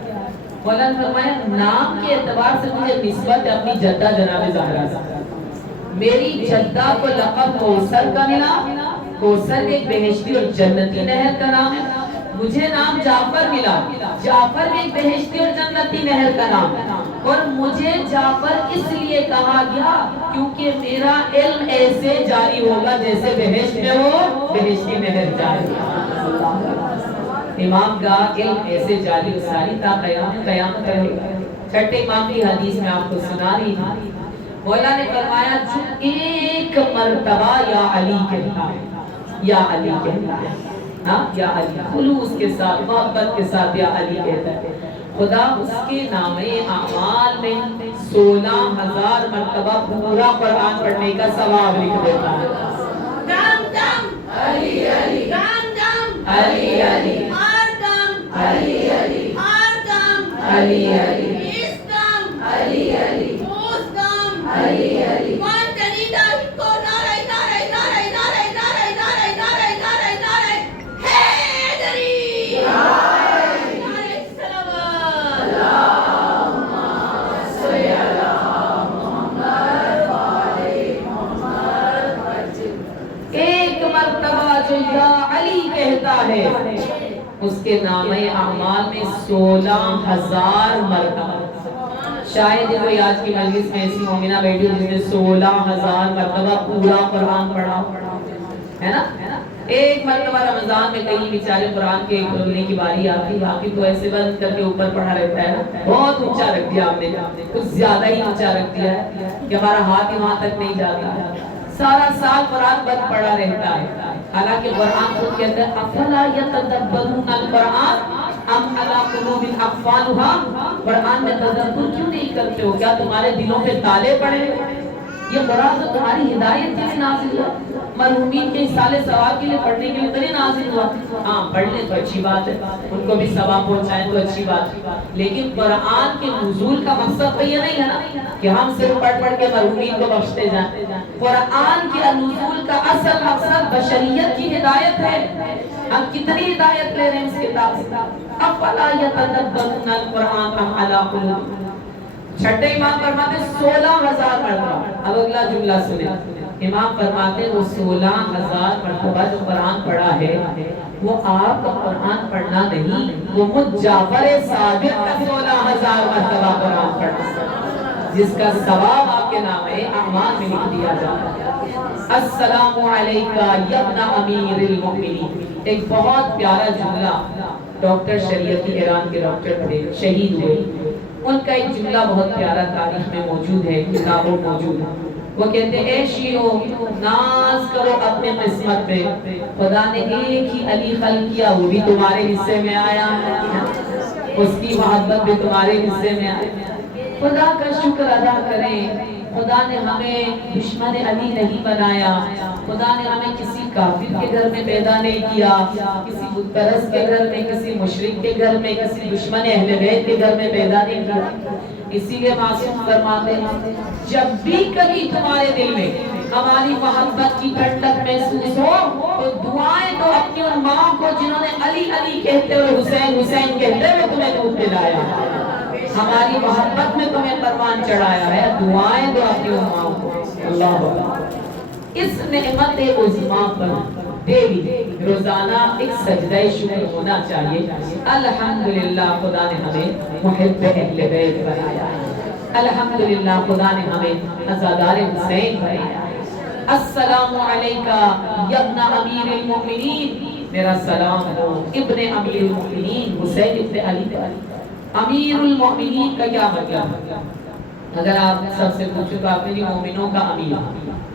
مولا نے فرمایا نام کے اعتبار سے مجھے نسبت ہے اپنی جدہ جناب زہرا سے۔ میری جدہ کو لقب کوثر کا ملا، کوثر ایک بہشتی اور جنتی نہر کا نام ہے۔ مجھے نام جعفر ملا، جعفر بھی ایک بہشتی اور جنتی نہر کا نام ہے۔ اور مجھے جعفر اس لیے کہا گیا کیونکہ میرا علم ایسے جاری ہوگا جیسے بہشت میں وہ بہشتی نہر جاری ہے۔ امام کا علم ایسے جاری و ساری تا قیامت رہے گا۔ چھٹے امام کی حدیث میں آپ کو سنا رہی تھی، مولا نے فرمایا جو ایک مرتبہ یا علی کہتا ہے، یا علی کہتا ہے، ہاں یا علی، خلوص کے ساتھ محبت کے ساتھ یا علی کہتا ہے، خدا اس کے نام اعمال میں 16,000 مرتبہ پورا قرآن پڑھنے کا ثواب لکھ دیتا ہے۔ دم دم علی علی، دم دم علی علی، ہر دم علی علی، ہر دم علی علی، اس دم علی علی، اس دم علی علی۔ کون تریدہ کو نعرہ نعرہ نعرہ نعرہ نعرہ نعرہ نعرہ نعرہ نعرہ حیدری، نعرہ السلام، اللہم صلی علی محمد وآل محمد۔ ایک مرتبہ جو یا علی کہتا ہے اس کے نام اعمال میں 16,000 مرتبہ۔ شاید کوئی آج کی مجلس میں ایسی مومنہ بیٹھی ہو جس نے 16,000 مرتبہ پورا قرآن پڑھا ہے نا۔ ایک مرتبہ رمضان میں کئی بیچارے قرآن کے کھولنے کی باری آتی، باقی تو ایسے بند کر کے اوپر پڑھا رہتا ہے نا۔ بہت اونچا رکھ دیا ہم نے، کچھ زیادہ ہی اونچا رکھ دیا ہے کہ ہمارا ہاتھ ہی وہاں تک نہیں جاتا، سارا سال قرآن بند پڑھا رہتا ہے۔ حالانکہ قرآن خود کہتا ہے افلا یتدبرون القرآن ام علی قلوب اقفالها، قرآن میں تدبر کیوں نہیں کرتے ہو؟ کیا تمہارے دلوں پہ تالے پڑے؟ یہ قرآن تو تمہاری ہدایت کے لیے نازل ہوا، مرحومین کے اصال ثواب کے لیے پڑھنے کے لیے تو نازل ہوا۔ ہاں پڑھ لیں تو اچھی بات ہے، ان کو بھی ثواب پہنچائیں تو اچھی بات ہے، لیکن قرآن کے نزول کا مقصد تو یہ نہیں ہے نا کہ ہم صرف پڑھ پڑھ کے مرحومین کو بخشتے جائیں۔ قرآن کے نزول کا اصل مقصد بشریت کی ہدایت ہے۔ ہم کتنی ہدایت لے رہے ہیں اس کتاب سے؟ افلا یتدبرون القرآن ام علی قلوب۔ چھٹے امام فرماتے 16,000 مرتبہ۔ اب اگلا جملہ سنیں، امام فرماتے وہ 16,000 مرتبہ جو قرآن پڑھا ہے وہ آپ کا قرآن پڑھنا نہیں، وہ مجھ جعفر صادق کا 16,000 مرتبہ قرآن پڑھنا، جس کا ثواب آپ کے نام اعمال میں لکھ دیا جاتا ہے۔ السلام علیکہ یا ابن امیر المؤمنین، ایک بہت پیارا جملہ ڈاکٹر شریعتی ایران کے ڈاکٹر تھے، شہید ہوئے، ان کا ایک جملہ بہت پیارا تاریخ میں موجود ہے، کتابوں موجود ہے۔ وہ کہتے ہیں اے شیعو ناز کرو اپنے قسمت پہ، خدا نے ایک ہی علی خلق کیا، وہ بھی تمہارے حصے میں آیا، اس کی محبت بھی تمہارے حصے میں آئی، خدا کا شکر ادا کریں۔ خدا نے ہمیں دشمن علی نہیں بنایا، خدا نے ہمیں کسی کافر کے گھر میں پیدا نہیں کیا، کسی بت پرست کے گھر میں، کسی مشرک کے گھر میں، کسی دشمن اہل بیت کے گھر میں پیدا نہیں کیا۔ اسی لیے معصوم فرماتے ہیں جب بھی کبھی تمہارے دل میں ہماری محبت کی ٹھنڈک محسوس ہو تو دعائیں تو اپنی ان ماں کو جنہوں نے علی علی کہتے ہوئے حسین حسین کہتے ہوئے تمہیں دودھ پلایا، ہماری محبت میں تمہیں پروان چڑھایا ہے، دعائیں دو اپنی ان ماں کو۔ اللہ اس نعمت عظمیٰ پر ڈیلی روزانہ ایک سجدہ شکر ہونا چاہیے۔ الحمدللہ خدا نے ہمیں محب اہل بیت بنایا ہے، الحمدللہ خدا نے ہمیں عزادار حسین بنایا ہے۔ السلام علیکہ یا ابن امیر المؤمنین، میرا سلام ہو ابن امیر المؤمنین حسین ابن علی۔ امیر المؤمنین کا کیا مطلب ہے؟ اگر آپ سب سے پوچھو تو آپ نے جی مومنوں کا امیر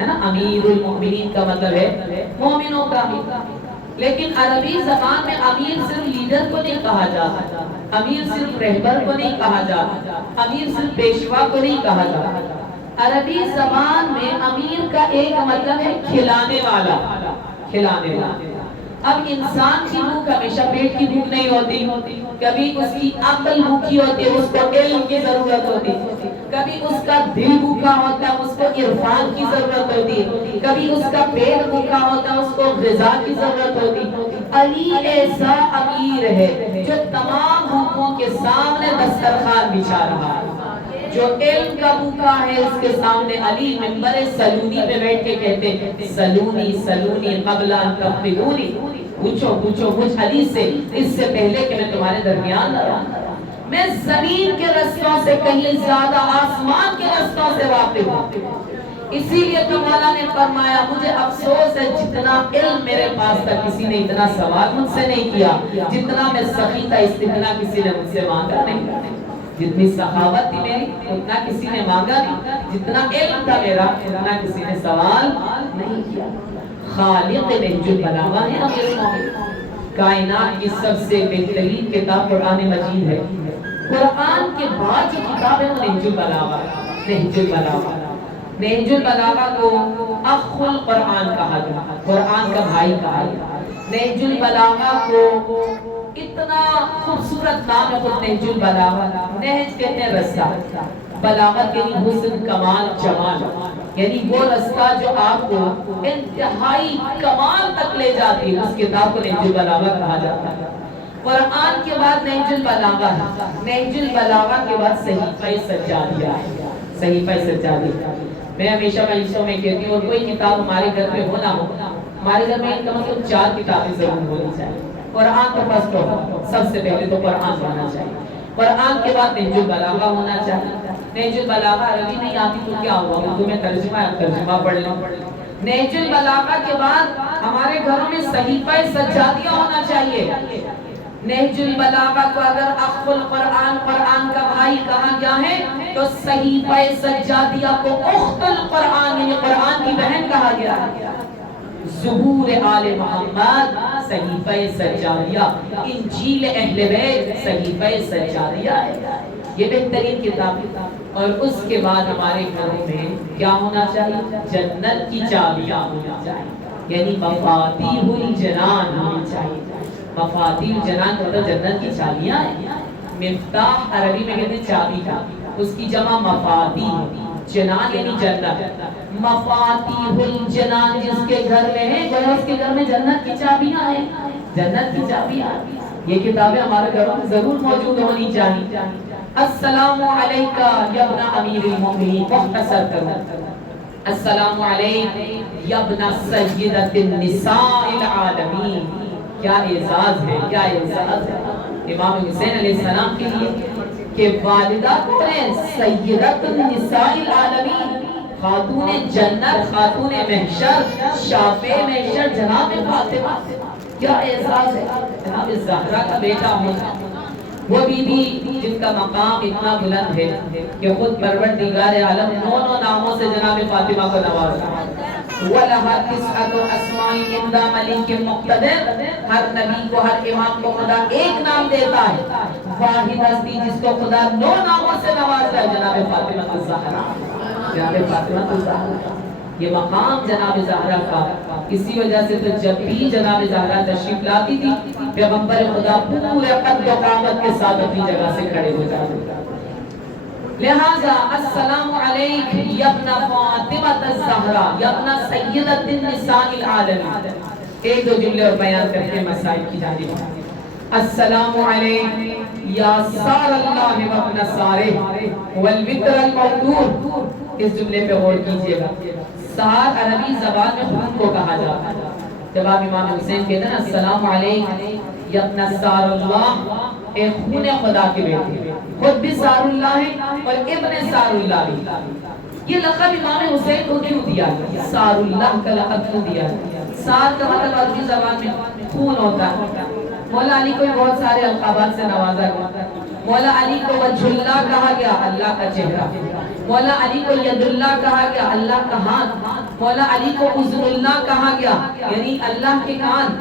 ہے نا، امیر المومنین کا مطلب ہے مومنوں کا امیر، لیکن عربی زبان میں امیر صرف لیڈر کو نہیں کہا جاتا، امیر صرف رہبر کو نہیں کہا جاتا، امیر صرف پیشوا کو نہیں کہا جاتا۔ عربی زبان میں امیر کا ایک مطلب ہے کھلانے والا، کھلانے والا۔ اب انسان کی بھوک ہمیشہ پیٹ کی بھوک نہیں ہوتی، کبھی اس کی عقل بھوکی ہوتی ہے، اس کو علم کی ضرورت ہوتی ہے، کبھی اس کا دل بھوکا ہوتا ہے، اس کو عرفان کی ضرورت ہوتی ہے، کبھی اس کا پیٹ بھوکا ہوتا ہے، اس کو غذا کی ضرورت ہوتی ہے۔ علی ایسا امیر ہے جو تمام بھوکوں کے سامنے دسترخوان بچھا رہا ہے۔ جو علم کا بھوکا ہے اس کے سامنے علی منبر سلونی پہ بیٹھ کے کہتے ہیں سلونی سلونی قبل ان تفتنونی، پوچھو پوچھو مجھ علی سے اس سے پہلے کہ میں تمہارے درمیان نہ رہوں۔ میں زمین کے رستوں سے کہیں زیادہ آسمان کے رستوں سے واقف ہوں، اسی لیے تو مولا نے فرمایا مجھے افسوس ہے جتنا علم میرے پاس تھا کسی نے اتنا سوال مجھ سے نہیں کیا، جتنا میں سخی تھا اتنا کسی نے مجھ سے مانگا نہیں، جتنی سخاوت تھی میری اتنا کسی نے مانگا نہیں، جتنا علم تھا میرا اتنا کسی نے سوال نہیں کیا۔ خالق نہج البلاغہ ہے امیر المومنین، کائنات کی سب سے بہترین کتاب قرآن مجید ہے، قرآن کے بعد جو کتاب ہے وہ نہج البلاغہ ہے، نہج البلاغہ۔ نہج البلاغہ کو اخ القرآن کہا گیا، قرآن کا بھائی کہا گیا۔ نہج البلاغہ کو اتنا خوبصورت نام ہے خود نہج البلاغہ، نہج کہتے ہیں رستہ، بلاغت یعنی حسن کمال جمال، یعنی وہ رستہ جو آپ کو انتہائی کمال تک لے جاتی ہے، اس کتاب کو نہج البلاغہ کہا جاتا ہے۔ قرآن کے بعد نہج البلاغہ ہے، نہج البلاغہ کے بعد صحیفہ سجادیہ ہے، صحیفہ سجادیہ۔ میں ہمیشہ مجلسوں میں کہتی ہوں اور کوئی کتاب ہمارے گھر میں ہو نہ ہو، ہمارے گھر میں کم از کم 4 کتابیں ضرور ہونی چاہیے۔ قرآن تو فرسٹ ہو، سب سے پہلے تو قرآن ہونا چاہیے، قرآن کے بعد نہج البلاغہ ہونا چاہیے۔ نہج البلاغہ عربی نہیں آتی تو کیا ہوا، اردو میں ترجمہ ہے، ترجمہ پڑھ لیں۔ نہج البلاغہ کے بعد ہمارے گھروں میں صحیفہ سجادیہ ہونا چاہیے۔ نہج البلاغہ کو اگر اخ القرآن، قرآن کا بھائی کہا گیا ہے تو صحیفہ سجادیہ کو اخت القرآن یعنی قرآن کی بہن کہا گیا ہے۔ ظہور آل محمد صحیفہ سجادیہ، انجیل اہل بیت صحیفہ سجادیہ ہے، یہ بہترین کتاب ہے۔ اور اس کے بعد ہمارے گھروں میں کیا ہونا چاہیے، جنت کی چابیاں ہونا چاہیے، یعنی مفاتیح الجنان ہونی چاہیے۔ مفاتیح الجنان مطلب جنت کی چابیاں ہیں، مفتاح عربی میں کہتے ہیں چابی کا، اس کی جمع مفاتیح، جنان یعنی جنت، مفاتیح الجنان جس کے گھر میں ہے گویا اس کے گھر میں جنت کی چابیاں ہیں، جنت کی چابیاں۔ یہ کتابیں ہمارے گھروں میں ضرور موجود ہونی چاہیے۔ السلام علیکہ یا ابن امیر المومنین، مختصر کروں، السلام علیکہ یا ابن سیدۃ النساء العالمین۔ کیا اعزاز ہے، کیا اعزاز ہے امام حسین علیہ السلام کے لیے کہ والدہ کون ہے، سیدۃ النساء العالمین، خاتون جنت، خاتون محشر، شافع محشر جناب فاطمہ۔ کیا اعزاز ہے، جناب زہرا کا بیٹا ہونا، وہ بی بی جن کا مقام اتنا بلند ہے کہ خود پروردگار عالم 9 ناموں سے جناب فاطمہ کو نوازا۔ وَلَهَا تِسْعَةُ أَسْمَاءٍ عِنْدَ مَلِكٍ مُقْتَدِرٍ، ہر نبی کو، ہر امام کو خدا ایک نام دیتا ہے، واحد ہستی جس کو خدا 9 ناموں سے نوازا ہے جناب فاطمہ الزہرا، جناب فاطمہ الزہرا۔ یہ مقام جناب زہرا کا، اسی وجہ سے تو جب بھی جناب زہرا تشریف لاتی تھی پیغمبر خدا پورے قد و قامت کے ساتھ اپنی جگہ سے کھڑے ہو جاتے تھے۔ لہذا السلام علیک یا ابن فاطمہ الزہرا یا ابن سیدۃ النساء العالمین۔ ایک دو جملے اور بیان کر کے مسائل کی جانب۔ السلام علیک یا سار اللہ و ابن سارہ والوتر الموتور، اس جملے پہ غور کیجئے گا۔ سار عربی زبان میں خون کو کہا جاتا ہے، جب آپ امام حسین کہتے ہیں السلام علیک یا ابن سار اللہ، اے خون خدا کے بیٹے، خود بھی سار اللہ ہے اور ابن سار اللہ بھی۔ یہ لقب امام حسین کو کیوں دیا گیا، سار اللہ کا لقب کیوں دیا گیا؟ سار کا مطلب عربی زبان میں خون ہوتا ہے۔ مولا علی کو بہت سارے القابات سے نوازا گیا، مولا علی کو وجہ اللہ کہا گیا، اللہ کا چہرہ. مولا علی کو ید اللہ کہا گیا، اللہ کا ہاتھ. مولا علی کو اذن اللہ کہا گیا یعنی اللہ کے کان.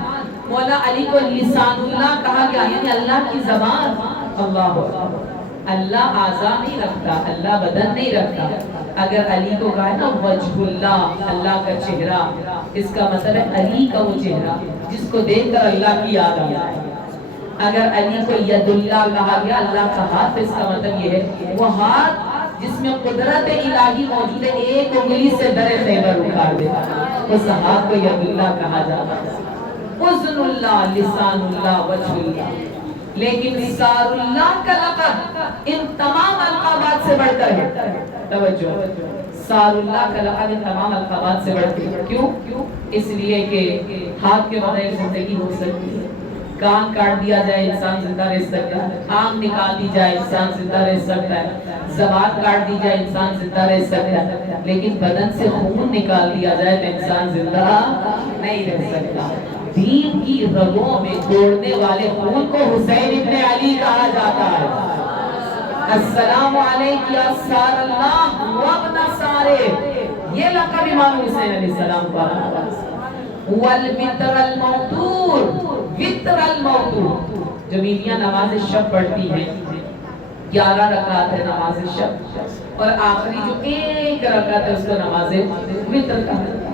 مولا علی کو لسان اللہ کہا گیا یعنی اللہ کی زبان. اللہ اللہ اعضاء نہیں رکھتا، اللہ بدن نہیں رکھتا. اگر علی کو کہا ہے نا وجہ اللہ، اللہ کا چہرہ، اس کا مطلب ہے علی کا وہ چہرہ جس کو دیکھ کر اللہ کی یاد آ جائے. اگر علی کو ید اللہ کہا گیا، اللہ کا ہاتھ، اس کا مطلب یہ ہے وہ ہاتھ جس میں قدرت الہی موجود ہے، ایک انگلی سے در خیبر اکھاڑ دے، اس ہاتھ کو ید اللہ کہا جاتا ہے. اذن اللہ، لسان اللہ، وجہ اللہ. لیکن سار اللہ کا لقب ان تمام القابات سے بڑھ کر ہے. توجہ، سار اللہ کا لقب ان تمام القابات سے بڑھ کر. کیوں؟ اس لیے کہ ہاتھ کے بغیر زندگی ہو سکتی ہے. کان کاٹ دیا جائے انسان زندہ رہ سکتا ہے، آنکھ نکال دی جائے انسان زندہ رہ سکتا ہے، زبان کاٹ دی جائے انسان زندہ رہ سکتا ہے، لیکن بدن سے خون نکال دیا جائے تو انسان زندہ نہیں رہ سکتا. دین کی رگوں میں دوڑنے والے خون کو حسین ابن علی کہا جاتا ہے. السلام علیک یا سار اللہ وابن سارے، یہ لقب امام حسین علیہ السلام کو آتا ہے. والوتر الموتور، وتر الموتور، جو بیویاں نماز شب پڑھتی ہیں 11 رکعت ہے نماز شب، اور آخری جو ایک رکعت ہے اس کو نماز وتر کہا جاتا ہے.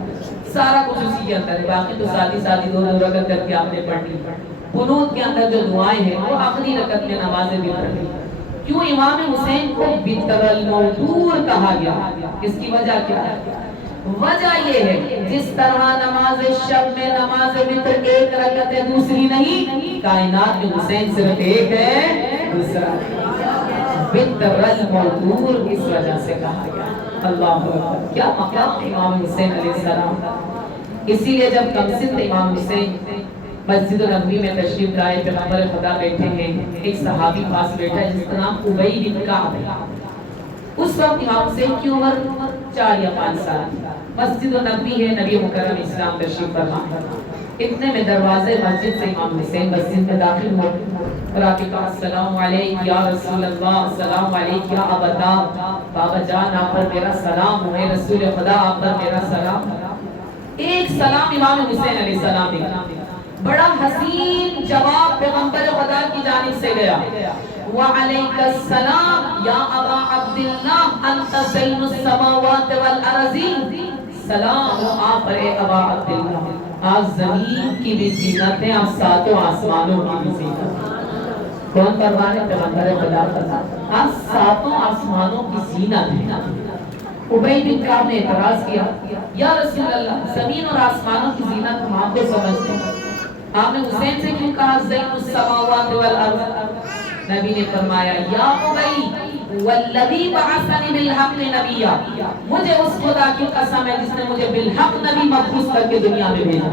سارا کچھ اسی کے اندر ہے، باقی تو سادی دو رکعت کر کے آپ نے پڑھ لی. قنوت کے اندر جو دعائیں ہیں وہ آخری رکعت میں نماز وتر ہے. کیوں امام حسین کو وتر الموتور کہا گیا؟ اس کی وجہ کیا ہے؟ وجہ یہ ہے جس طرح نماز شب میں نماز وتر ایک رکعت ہے دوسری نہیں، کائنات میں حسین صرف ایک ہے دوسرا وتر الموتور اس وجہ سے کہا گیا. اللہ اکبر، کیا مقام امام حسین علیہ السلام. اسی لیے جب کمسن امام حسین مسجد نبوی میں تشریف لائے، پیغمبر خدا بیٹھے ہیں، ایک صحابی پاس بیٹھا ہے جس کا نام ابی بن کعب ہے. اس وقت امام حسین کی عمر 4 یا 5 سال. مسجد نبوی ہے، نبی مکرم اسلام تشریف فرما. اتنے میں دروازے مسجد سے امام حسین مسجد میں داخل ہوئے اور آ کے کہا السلام علیک یا رسول اللہ، السلام علیک یا ابتا، بابا جان آپ پر میرا سلام ہو، رسول خدا آپ پر میرا سلام. ایک سلام امام حسین علیہ السلام نے، بڑا حسین جواب پیغمبر خدا کی جانب سے گیا. وعلیک السلام یا ابا عبداللہ انت زین السماوات والارضین. سلام ہو آپ پر اے ابا عبداللہ، آپ زمین کی بھی زینت ہیں، آپ ساتوں آسمانوں کی بھی زینت ہیں. کون پروانے؟ پیغمبر خدا کا. آپ ساتوں آسمانوں کی زینت ہیں. ابی بن کعب نے اعتراض کیا یا رسول اللہ، زمین اور آسمانوں کی زینت ہم آپ کو سمجھتے ہیں، آپ نے حسین سے کیوں کہا زین السماوات والارض؟ نبی نے فرمایا یا ابی والذی بعثنی بالحق نبیا، مجھے اس خدا کی قسم ہے جس نے مجھے بالحق نبی مبعوث کر کے دنیا میں بھیجا.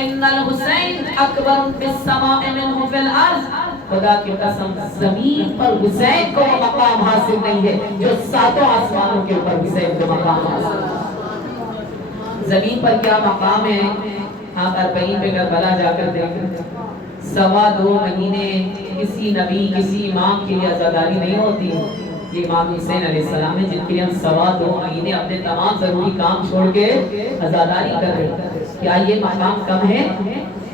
ان الحسین اکبر فی السماء منہ فی الارض، خدا کی قسم زمین پر حسین کو مقام حاصل نہیں ہے جو ساتوں آسمانوں کے اوپر حسین کو مقام حاصل ہے. زمین پر کیا مقام ہے آپ اربعین پہ کربلا جا کر دیکھیں. 2.25 مہینے کسی نبی کسی امام کے لیے عزاداری نہیں ہوتی. یہ امام حسین علیہ السلام ہے جن کے لیے ہم 2.25 مہینے اپنے تمام ضروری کام چھوڑ کے عزاداری کر رہے ہیں. کیا یہ مقام کم ہے؟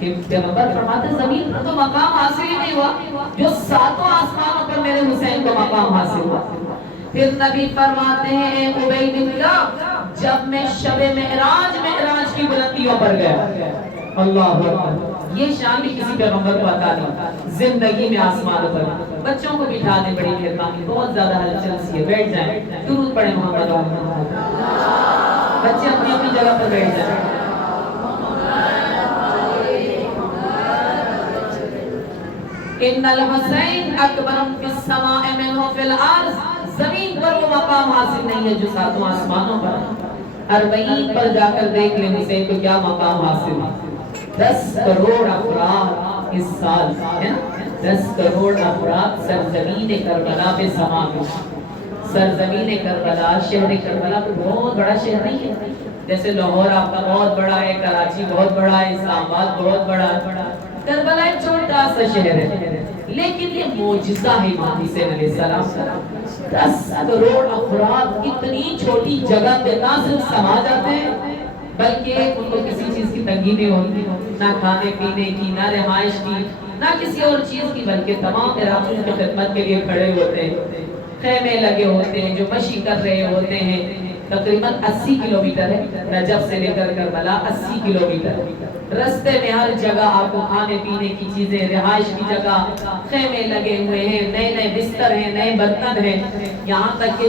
پیغمبر فرماتے ہیں زمین پر تو مقام حاصل ہی نہیں ہوا جو ساتوں آسمانوں پر میرے حسین کو مقام حاصل ہوا. پھر نبی فرماتے ہیں اے ابی بن کعب، جب میں شب معراج کی بلندیوں پر گیا. اللہ اکبر، یہ شان بھی کسی پیغمبر کو عطا نہیں. زندگی میں آسمانوں پر. بچوں کو بٹھا دیں، بڑی مہربانی، بہت زیادہ ہلچل سی ہے، بیٹھ جائیں، درود پڑھیں محمد و محمد. بچے اپنی اپنی جگہ پر بیٹھ جائیں. ان الحسین اکبر فی السماء منہ فی الارض، زمین پر وہ مقام حاصل نہیں ہے جو ساتوں آسمانوں پر. 40 پر جا کر دیکھ لیں حسین کو کیا مقام حاصل ہے. 10 کروڑ افراد اس سال ہے، 10 کروڑ افراد سرزمین کربلا پہ سما گئے. سرزمین کربلا، شہر کربلا تو بہت بڑا شہر نہیں ہے. جیسے لاہور آپ کا بہت بڑا ہے، کراچی بہت بڑا ہے، اسلام آباد بہت بڑا ہے. کربلا ایک چھوٹا سا شہر ہے. لیکن یہ معجزہ ہے امام حسین علیہ السلام کا۔ 10 کروڑ افراد اتنی چھوٹی جگہ پہ نہ صرف سما جاتے ہیں بلکہ ان کو کسی چیز کی تنگی نہیں ہوتی، نہ کھانے پینے کی، نہ رہائش کی، نہ کسی اور چیز کی، بلکہ تمام عراقیوں کی خدمت کے لیے کھڑے ہوتے ہیں، خیمے لگے ہوتے ہیں، جو مشی کر رہے ہوتے ہیں۔ تقریباً 80 کلومیٹر ہے نجف سے لے کر کربلا، 80 کلومیٹر۔ رستے میں ہر جگہ آپ کو کھانے پینے کی چیزیں، رہائش کی جگہ، خیمے لگے ہوئے ہیں، نئے نئے بستر ہیں، نئے برتن ہیں، یہاں تک کہ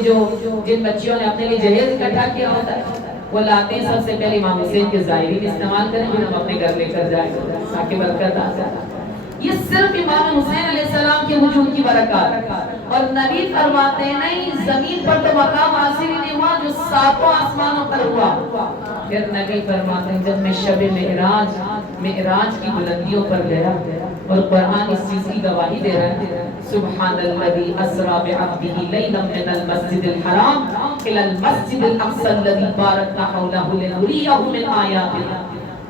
جن بچیوں نے اپنے لیے جہیز اکٹھا کیا ہوتا ہے وہ لاتے ہیں سب سے پہلے امام حسین کے ظاہرین استعمال کریں پھر ہم اپنے گھر لے کر جائیں تاکہ برکت آ جائے۔ یہ صرف امام حسین علیہ السلام کے وجود کی برکات، اور نبی فرماتے ہیں نہیں زمین پر تو مقام حاصل ہی نہیں ہوا جو 7 آسمانوں پر ہوا۔ پھر نبی فرماتے ہیں جب میں شب معراج کی بلندیوں پر گیا، اور قرآن اس چیز کی گواہی دے رہا ہے، سبحان الذی اسری بعبدہ لیلا من المسجد الحرام الی المسجد الاقصی الذی بارکنا حولہ لنریہ من آیاتنا۔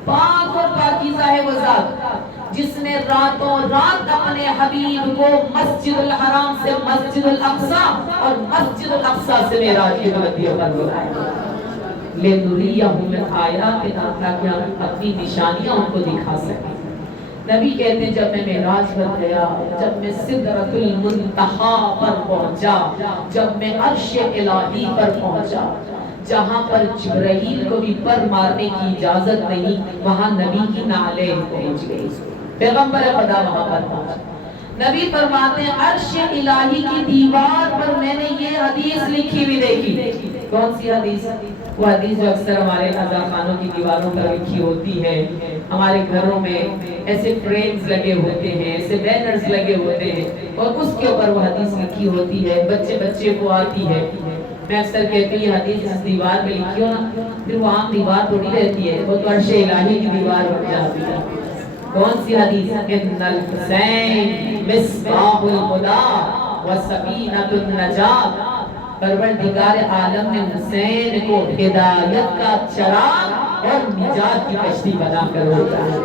پاک اور پاکیزہ ہے وہ ذات جس نے راتوں رات اپنے حبیب کو مسجد الحرام سے مسجد الاقصی اور مسجد الاقصی سے معراج کی بلندیوں پر بلایا، لنریہ من آیاتنا، تاکہ ہم اپنی نشانیاں ان کو دکھا سکیں۔ نبی کہتے ہیں جب میں معراج پر گیا، جب میں سدرۃ المنتہا پر پہنچا، جب میں عرش الہی پر پہنچا، جہاں پر جبرائیل کو بھی پر مارنے کی اجازت نہیں، وہاں نبی کی نعلیں پہنچ گئی، پیغمبر خدا وہاں پر پہنچا۔ نبی فرماتے ہیں عرش الہی کی دیوار پر میں نے یہ حدیث لکھی ہوئی دیکھی۔ کون سی حدیث؟ وہ حدیث جو اکثر ہمارے عزا خانوں کی دیواروں پر لکھی ہوتی ہے، ہمارے گھروں میں ایسے فریمز لگے ہوتے ہیں، ایسے بینرز لگے ہوتے ہیں، اور اس کے اوپر وہ حدیث لکھی ہوتی ہے، بچے کو آتی ہے۔ میں اکثر کہتی ہوں یہ حدیث اس دیوار میں لکھی ہو نا، پھر وہ عام دیوار تھوڑی رہتی ہے، وہ تو عرش الہی کی دیوار بن جاتی ہے۔ کون سی حدیث؟ ان الحسین مصباح الہدی و سفینۃ النجات۔ پروردگار عالم نے حسین کو ہدایت کا چراغ اور نجات کی کشتی بنا کر بھیجا ہے۔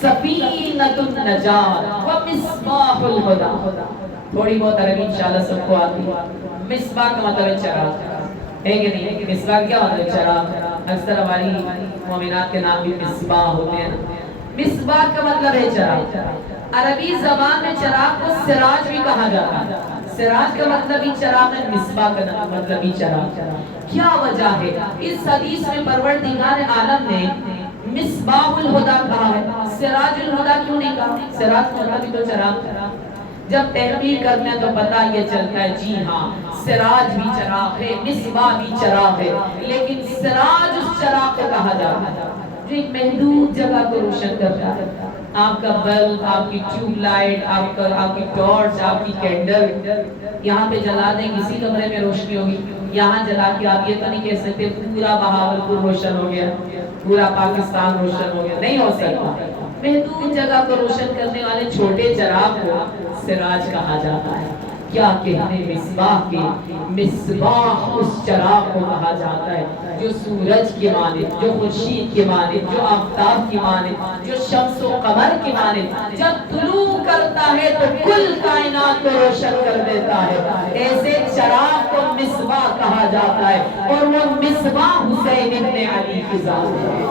سفینۃ النجات و مصباح الہدی۔ تھوڑی بہت عربی انشاءاللہ سب کو آتی ہے۔ مصباح کا مطلب ہے چراغ، ہے کہ نہیں؟ مصباح کیا مطلب ہے؟ چراغ۔ اکثر ہماری مومنات کے نام بھی مصباح ہوتے ہیں۔ مصباح کا مطلب ہے چراغ۔ عربی زبان میں چراغ کو سراج بھی کہا جاتا ہے۔ سراج کا مطلب ہی چراغ ہے، مصباح کا مطلب ہی چراغ۔ کیا وجہ ہے؟ اس حدیث میں پروردگار عالم نے مصباح الہدی کہا ہے، سراج الہدی کیوں نہیں کہا؟ سراج کا مطلب ہی تو چراغ۔ جب تحقیق کرتے ہیں تو پتہ یہ چلتا ہے جی ہاں سراج بھی چراغ ہے، مصباح بھی چراغ ہے، لیکن سراج اس چراغ کو کہا جاتا ہے جو ایک محدود جگہ کو روشن کرتا ہے۔ آپ کا بلب، آپ کی ٹیوب لائٹ، آپ کی ٹارچ، آپ کی کینڈل یہاں پہ جلا دیں کسی کمرے میں روشنی ہوگی، یہاں جلا کے آپ یہ تو نہیں کہہ سکتے پورا بہاولپور روشن ہو گیا، پورا پاکستان روشن ہو گیا، نہیں ہو سکتا۔ محدود جگہ کو روشن کرنے والے چھوٹے چراغ کو سراج کہا جاتا ہے۔ کیا کہنے مصباح کے، مصباح اس چراغ کو کہا جاتا ہے جو سورج کی مانند، جو خورشید کی مانند، جو آفتاب کی مانند، جو شمس و قمر کی مانند جب طلوع کرتا ہے تو کل کائنات کو روشن کر دیتا ہے، ایسے چراغ کو مصباح کہا جاتا ہے، اور وہ مصباح حسین ابن علی کی ذات ہے۔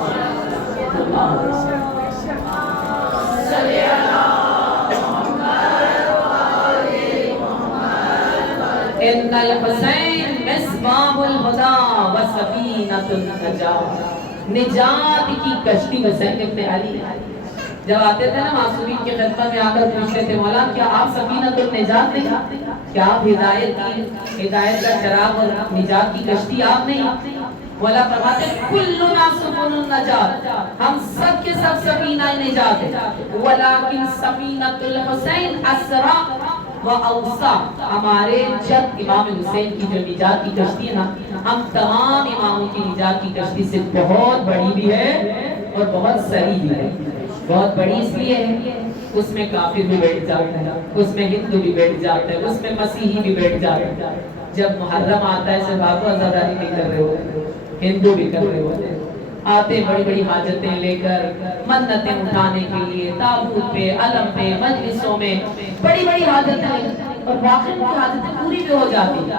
ان الحسین مصباح الہدی و سفینۃ النجات۔ نجات کی کشتی حسین ابن علی۔ جب آتے تھے نا معصومین کی خدمت میں آ کر پوچھتے تھے مولا کیا آپ سفینۃ النجات نہیں؟ کیا آپ ہدایت کا چراغ اور نجات کی کشتی آپ نہیں؟ مولا فرماتے کلنا سبل النجات، ہم سب کے سب سفینہ نجات ہے، ولیکن سفینۃ الحسین اسرا و اوسع۔ ہمارے جب امام حسین کی جو نجات کی کشتی ہے نا، ہم تمام اماموں کی نجات کی کشتی سے بہت بڑی بھی ہے اور بہت سری بھی ہے۔ بہت بڑی اس لیے ہے اس میں کافر بھی بیٹھ جاتا ہے، اس میں ہندو بھی بیٹھ جاتا ہے، اس میں مسیحی بھی بیٹھ جاتا ہے۔ جب محرم آتا ہے سب آپ کو عزاداری نہیں کر رہے ہوتے، ہندو بھی کر رہے ہوتے ہیں، آتے بڑی بڑی حاجتیں لے کر منتیں اٹھانے کے لیے تابوت پہ علم پہ مجلسوں میں بڑی بڑی حاجتیں، اور واقعی کی حاجتیں پوری بھی ہو جاتی.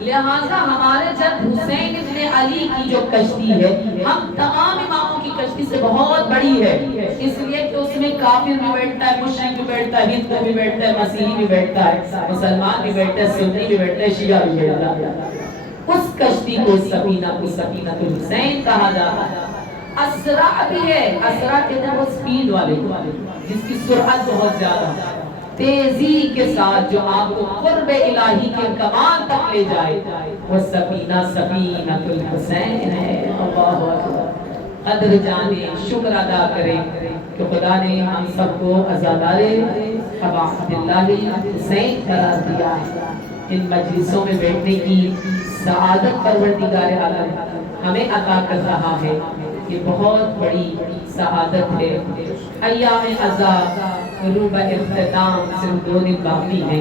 لہٰذا ہمارے جب حسین ابن علی کی جو کشتی ہے ہم تمام اماموں کی کشتی سے بہت بڑی ہے، اس لیے کہ اس میں کافر بھی بیٹھتا ہے، مشرک بھی بیٹھتا ہے، ہندو بھی بیٹھتا ہے، مسیحی بھی بیٹھتا ہے، مسلمان بھی بیٹھتا ہے، سنی بھی بیٹھتا ہے، شیعہ بھی بیٹھتا ہے. اس کشتی کو سفینہ الحسین کہا جاتا ہے. اسرا بھی ہے، اسرا کہتے ہیں وہ سپیڈ والے جس کی سرعت بہت زیادہ تیزی کے ساتھ جو آپ کو قرب الہی کے کمال تک لے جائے، وہ سفینہ الحسین ہے. اللہ اکبر. قدر جانے، شکر ادا کریں کہ خدا نے ہم سب کو عزادار ابا عبداللہ حسین قرار دیا ہے. ان مجلسوں میں بیٹھنے کی سعادت پروردگار عالم ہمیں عطا کر رہا ہے. یہ بہت بڑی سعادت ہے. ایام عزا روب اختتام صرف 2 دن باقی ہے،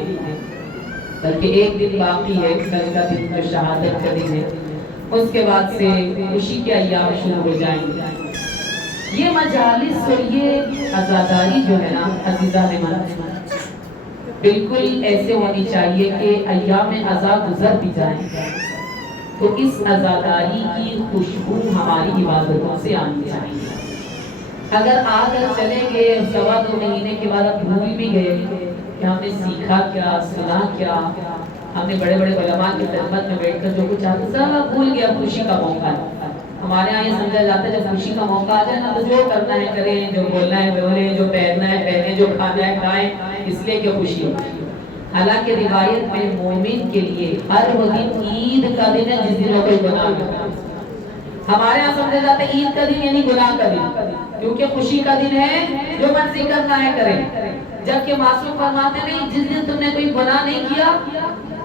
بلکہ 1 دن باقی ہے، کل کا دن جو شہادت کا دن ہے. اس کے بعد سے خوشی کے ایام شروع ہو جائیں گے. یہ مجالس اور یہ عزاداری جو ہے نا عزیزان من، بالکل ایسے ہونی چاہیے کہ ایام عزا گزر بھی جائیں تو اس عزاداری کی خوشبو ہماری عبادتوں سے آنی چاہیے. اگر آج چلیں گے 2.25 مہینے کے بعد اب بھول بھی گئے کہ ہم نے سیکھا کیا، سنا کیا، ہم نے بڑے بڑے علماء کی خدمت میں بیٹھ کر جو کچھ آتا سب بھول گیا. خوشی کا موقع ہے. ہمارے یہاں یہ سمجھا جاتا ہے جب خوشی کا موقع آ جائے نا تو جو کرنا ہے کریں، جو بولنا ہے بولیں، جو پہننا ہے پہنیں، جو کھانا ہے کھائیں، اس لیے کہ خوشی ہے. حالانکہ روایت میں مومن کے لیے ہر وہ دن عید کا دن ہے جس دن وہ کوئی گناہ کرتا ہے. ہمارے یہاں سمجھا جاتا ہے عید کا دن یعنی گناہ کا دن، کیونکہ خوشی کا دن ہے جو مرضی کرنا ہے کریں. جبکہ معصوم فرماتے نہیں، جس دن تم نے کوئی گناہ نہیں کیا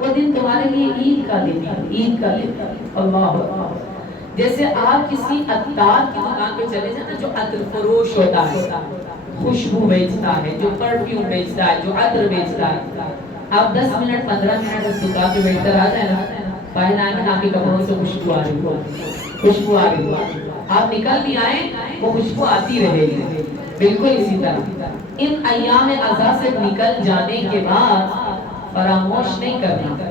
وہ دن تمہارے لیے عید کا دن ہے، عید کا دن. اللہ. جیسے آپ کسی عطار کی دکان پہ چلے جائیں جو عطر فروش ہوتا ہے، خوشبو بیچتا ہے، جو پرفیوم بیچتا ہے، جو عطر بیچتا ہے، آپ 10 منٹ 15 منٹ اس دکان پہ بیٹھ کر آ جائیں نا، باہر آئیں گے آپ کے کپڑوں سے خوشبو آ رہی ہو، خوشبو آ رہی ہو، آپ نکل بھی آئیں وہ خوشبو آتی رہے گی. بالکل اسی طرح ان ایام عزا سے نکل جانے کے بعد فراموش نہیں کرنا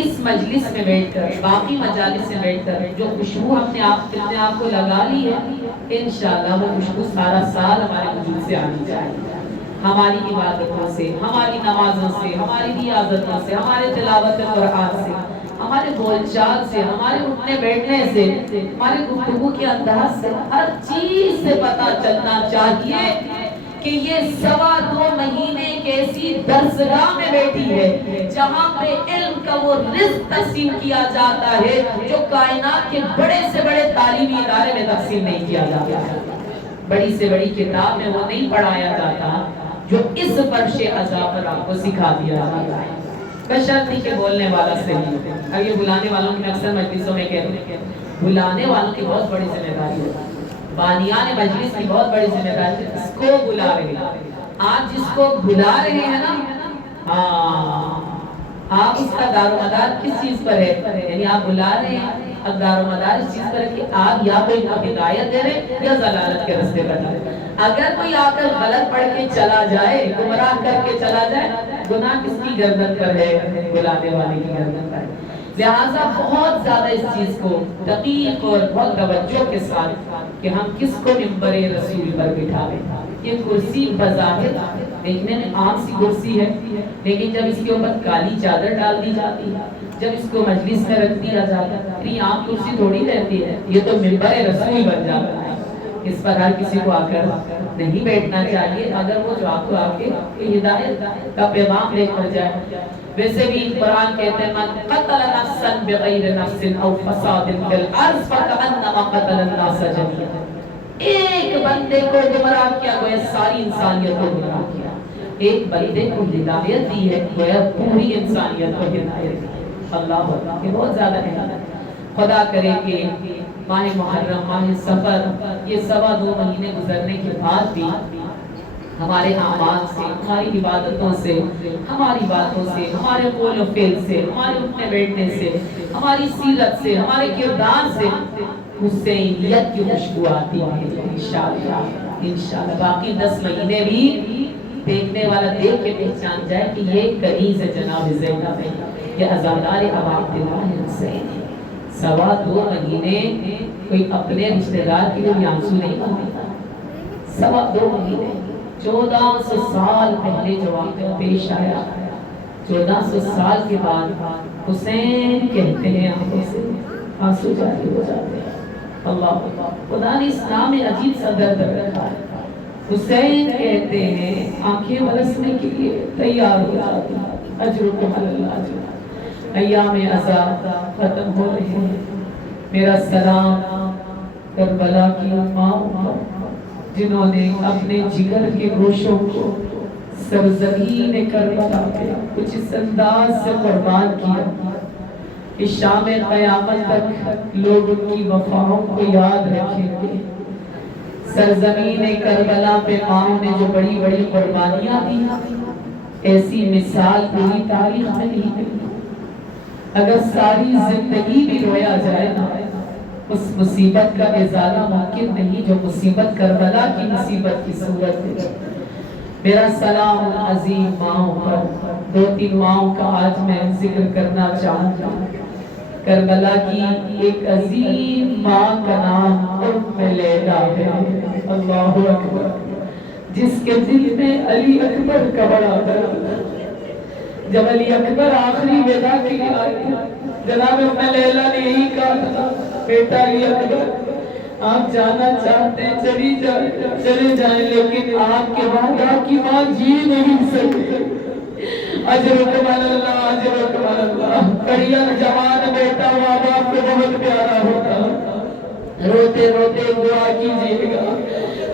اس مجلس میں بیٹھ کر، باقی مجالس میں بیٹھ کر جو خوشبو ہم نے اپنے آپ کو لگا لی ہے، انشاءاللہ وہ خوشبو سارا سال ہمارے وجود سے آنی چاہیے. ہماری عبادتوں سے، ہماری نمازوں سے، ہماری ریاضتوں سے، ہمارے تلاوت قرآن سے، ہمارے بول چال سے، ہمارے اٹھنے بیٹھنے سے، ہمارے گفتگو کے انداز سے، ہر چیز سے پتہ چلنا چاہیے کہ یہ 2.25 مہینے کیسی درسگاہ میں بیٹھی ہے جہاں پہ علم کا وہ رزق تقسیم کیا جاتا ہے جو کائنات کے بڑے سے بڑے تعلیمی ادارے میں تقسیم نہیں کیا جاتا. بڑی سے بڑی کتاب میں وہ نہیں پڑھایا جاتا جو اس فرش عزا پر آپ کو سکھا دیا جاتا ہے. بشرط نہیں کہ بولنے والا صحیح ہے. اب یہ بلانے والوں کی اکثر مجلسوں میں کہتے ہیں بلانے والوں کی بہت بڑی ذمہ داری ہے، بانیان مجلس کی بہت بڑی ذمہ داری ہے. اس کو بلا رہے ہیں آپ، جس کو بلا رہے ہیں نا، ہاں آپ اس کا دار و مدار کس چیز پر ہے؟ یعنی آپ بلا رہے ہیں، اب دار و مدار اس چیز پر ہے کہ آپ یا کوئی ہدایت دے رہے یا ضلالت کے راستے پر جا رہے. اگر کوئی آ کر غلط پڑھ کے چلا جائے، گمراہ کر کے چلا جائے، گناہ کس کی گردن پر ہے؟ بلانے والے کی گردن پر ہے. لہٰذا بہت زیادہ اس چیز کو دقیق اور بہت توجہ کے ساتھ کہ ہم کس کو منبر رسول پر بٹھائیں. یہ کرسی بظاہر دیکھنے میں عام سی کرسی ہے، لیکن جب اس کے اوپر کالی چادر ڈال دی جاتی ہے، جب اس کو مجلس میں رکھ دیا جاتا ہے، یہ عام کرسی تھوڑی رہتی ہے، یہ تو منبر رسول بن جاتا ہے. اس پر ہر کسی کو آ کر نہیں بیٹھنا چاہیے اگر وہ جو آپ کو آ کے ہدایت کا پیغام لے کر جائے. ویسے بھی قرآن کہتے ہیں من قتل نفسا بغیر نفس او فساد فی الارض فکأنما قتل الناس جميعا. ایک بندے کو گمراہ کیا گویا ساری انسانیت کو گمراہ کیا. ایک بندے کو ہدایت دی ہے گویا پوری انسانیت کو ہدایت دی. اللہ اللہ یہ بہت زیادہ ہے. خدا کرے کہ ماہ محرم، ماہ سفر، یہ 2.25 مہینے گزرنے کے بعد بھی ہمارے اعمال سے، ہماری عبادتوں سے، ہماری باتوں سے، ہمارے قول و فعل سے، ہمارے اٹھنے بیٹھنے سے، ہماری سیرت سے، ہمارے کردار سے حسینیت کی خوشبو آتی ہے انشاءاللہ انشاءاللہ۔ باقی 10 مہینے بھی دیکھنے والا دیکھ کے پہچان جائے کہ یہ کنیز جناب زینب ہے، یہ عزادار ابا عبداللہ حسین ہے۔ 2.25 مہینے کوئی اپنے رشتہ دار کے لیے آنسو نہیں بہاتا۔ 2.25 مہینے 1400 سال پہلے جو واقعہ پیش آیا، 1400 سال کے بعد حسین کہتے ہیں آنکھوں سے آنسو جاری ہو جاتے ہیں۔ اللہ خدا نے اسلام میں عجیب سا درد رکھا ہے۔ حسین کہتے ہیں آنکھیں برسنے کے لیے تیار ہو جاتی ہیں، اجرکم اللہ اجر، ایام عذاب ختم ہو رہے ہیں۔ میرا سلام کربلا کی ماں جنہوں نے اپنے جگر کے گوشوں کو سرزمین کربلا پہ کچھ اس انداز سے قربان کیا کہ شام قیامت تک لوگ ان کی وفاؤں کو یاد رکھیں گے۔ سرزمین کربلا پہ ماں نے جو بڑی بڑی قربانیاں دی، ایسی مثال پوری تاریخ میں نہیں ملی۔ اگر ساری زندگی بھی رویا جائے نا، اس مصیبت کا ازالہ ممکن نہیں جو مصیبت کربلا کی مصیبت کی صورت ہے۔ میرا سلام عظیم ماؤں پر، 2-3 ماؤں کا آج میں ذکر کرنا چاہتا ہوں۔ کربلا کی ایک عظیم ماں کا نام ام لیلا ہے، اللہ اکبر، جس کے دل میں علی اکبر کا بڑا درد ہے۔ جب علی اکبر آخری ودا کے لیے آئے، جناب ام لیلا نے یہی کہا تھا، بیٹا علی اکبر آپ جانا چاہتے ہیں چلے جائیں، لیکن آپ کے بعد آپ کی ماں جی نہیں سکتے۔ اجرکم اللہ اجرکم اللہ۔ کڑیا جوان بیٹا ماں باپ کو بہت پیارا ہوتا، روتے روتے دعا کیجیے گا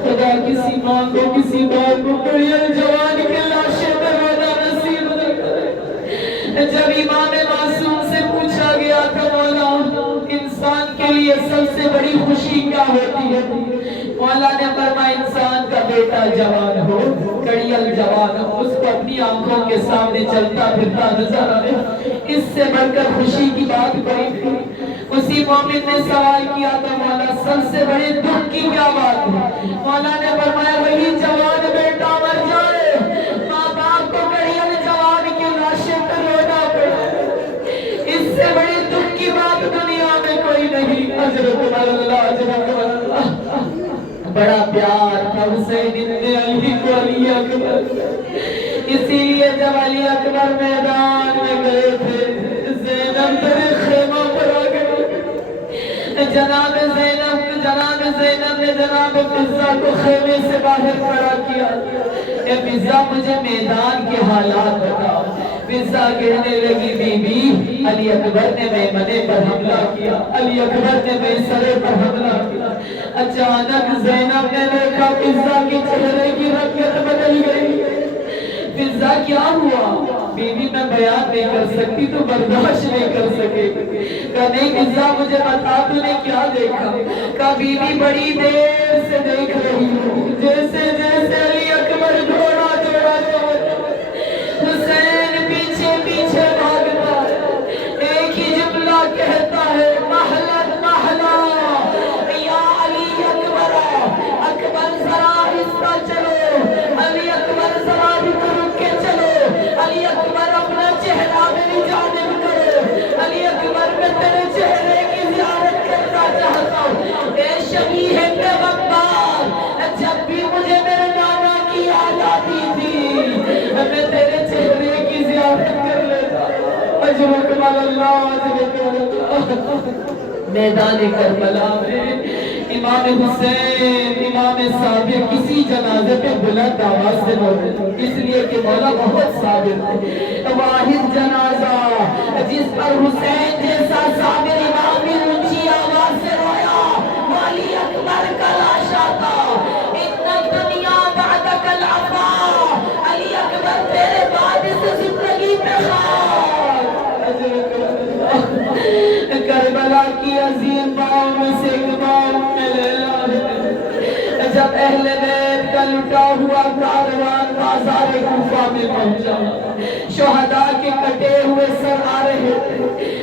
خدا کسی ماں کو کسی باپ کو کڑیا جوان کے لاشے پر رونا نصیب نہ کرے۔ جب امام معصوم سے پوچھا گیا تھا مولا انسان کے لیے سب سے بڑی خوشی کیا ہوتی ہے، مولا نے فرمایا انسان کا بیٹا جوان ہو، کڑیل جوان ہو، اس کو اپنی آنکھوں کے سامنے چلتا پھرتا نظر آئے، اس سے بڑھ کر خوشی کی بات کوئی تھی۔ اسی مومن نے سوال کیا تھا مولا سب سے بڑے دکھ کی کیا بات ہے، مولا نے فرمایا وہی جوان بیٹا مر جائے، ماں باپ کو کڑیل جوان کی لاشیں پر رونا پڑے، اس سے بڑے دکھ کی بات دنیا میں کوئی نہیں۔ اجرکم اللہ اجرکم اللہ۔ بڑا پیار تھا حسین ابن علی کو علی اکبر، اسی لیے جب علی اکبر میدان میں گئے تھے زینب تیرے خیمہ پر آ گئے، جناب زینب نے جناب فضہ کو خیمے سے باہر کھڑا کیا، اے فضہ مجھے میدان کے حالات بتا۔ فضہ کہنے لگی بی بی علی اکبر نے میمنے پر حملہ کیا، علی اکبر نے میسرے پر حملہ کیا۔ اچانک زینب نے دیکھا فضہ کے چہرے کی رنگت بدل گئی۔ فضہ کیا ہوا؟ بی بی میں بیان نہیں کر سکتی تو برداشت نہیں کر سکے۔ کہا نہیں فضہ مجھے بتا تو نے کیا دیکھا؟ کہا بی بی بڑی دیر سے دیکھ رہی ہوں جیسے جیسے علی اکبر گھوڑا دوڑا حسین پیچھے پیچھے بھاگتا ہے، ایک ہی جملہ کہتا ہے محلت محلہ یا علی اکبر، اکبر ذرا آہستہ چلو، علی اکبر ذرا رک کے چلو، علی اکبر اپنا چہرہ میری جانب کرو، علی اکبر میں تیرے چہرے کی زیارت کرنا چاہتا ہوں، اے شبیہ پیغمبر جب بھی مجھے میرے نانا کی یاد آتی تھی میں تیرے چہرے کی زیارت کر لیتا۔ اجرکم اللہ اجرکم اللہ۔ میدان کربلا میں امام حسین امام صادق کسی جنازے پہ بلند آواز سے بولتے، اس لیے کہ مولا بہت صابر ہے، واحد جنازہ جس پر حسین جیسا صابر امام بھی اونچی آواز سے رویا وہ علی اکبر کا لاشا تھا۔ ان الدنیا بعدک العفا، علی اکبر تیرے بعد اس زندگی پہ خاک۔ کربلا کی عظیم ماؤں میں سے ایک ماں ام لیلا ہے۔ جب اہل بیت کا لٹا ہوا کارواں شہداء کے کٹے ہوئے سر آ رہے تھے،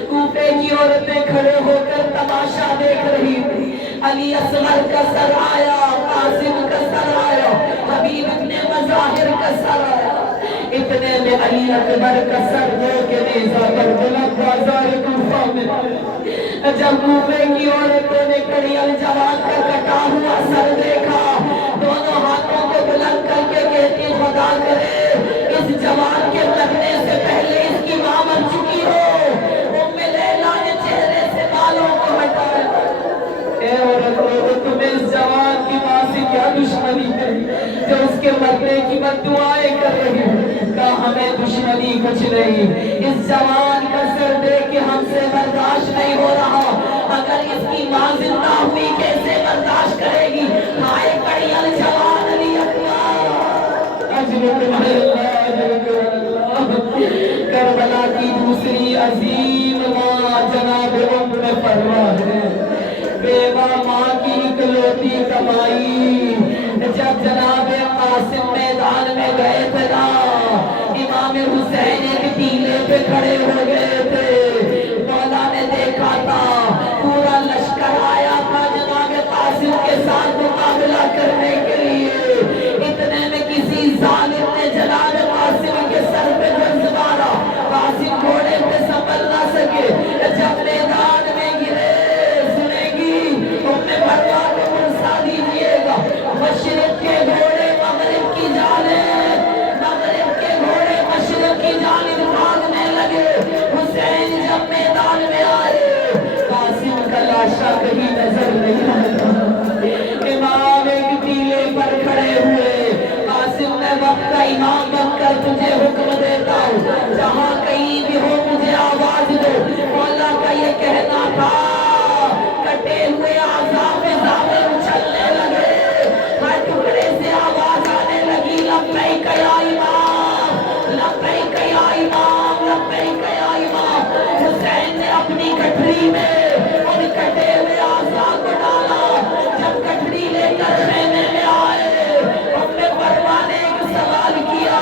کوفے کی عورتیں کھڑے ہو کر تماشا دیکھ رہی تھی۔ علی اصغر کا سر آیا، قاسم کا سر آیا، حبیب ابن مظاہر کا سر آیا، اتنے میں علی اکبر کا سر دو کے نیزہ پر بلند بازار کوفہ میں جب کوفے کی عورتوں نے کڑی الجواد کا کٹا ہوا سر دیکھا، دونوں ہاتھوں کو بلند کر کے کہتی خدا کرے اس جوان کے مرنے سے پہلے اس کی ماں مر چکی ہو۔ ام لیلا نے چہرے سے بالوں کو ہٹایا، اے عورتوں تمہیں اس جوان کی ماں سے کیا دشمنی ہے جو اس کے مرنے کی بد دعائیں کر رہی ہے؟ کہا ہمیں دشمنی کچھ نہیں، اس جوان کا سر دیکھ کے ہم سے برداشت نہیں ہو رہا، اگر اس کی ماں زندہ ہوئی کیسے برداشت کرے گی؟ ہائے کڑی الجوان علی اکبر، اجرک اللہ اجرک اللہ۔ کربلا کی دوسری عظیم ماں جناب ام فروا ہے، بیوہ ماں کی اکلوتی کمائی۔ جب جناب قاسم میدان میں گئے تھے نا، امام حسین ایک ٹیلے پہ کھڑے ہو گئے تھے، مولا نے دیکھا تھا پورا لشکر آیا تھا جناب قاسم کے ساتھ مقابلہ کرنے کے لیے، اتنے میں کسی ظالم نے جناب قاسم کے سر پہ جنز مارا، قاسم گھوڑے پہ سنبھل نہ سکے، جب میدان میں گرے فروا کو پرسا دیجئے گا، مشرق کے گھوڑے مغرب کی جانب، مغرب کے گھوڑے مشرق کی جانب بھاگنے لگے۔ حسین جب میدان میں آئے، قاسم کا لاشا کہیں نظر نہیں آتا، امام ایک ٹیلے پر کھڑے ہوئے، قاسم میں وقت کا امام بن کر تجھے حکم دیتا ہوں، جہاں کہیں بھی ہو مجھے آواز دو۔ مولا کا یہ کہنا تھا، کٹے ہوئے آزاد زامے اچھلنے لگے، ہر ٹکڑے سے آواز آنے لگی لبیک یا امام، لبیک یا امام، لبیک یا امام۔ حسین نے اپنی گٹھری میں ان کٹے ہوئے آزاد کو ڈالا، جب گٹھری لے کر خیمے میں آئے، ہم نے فروا نے ایک سوال کیا،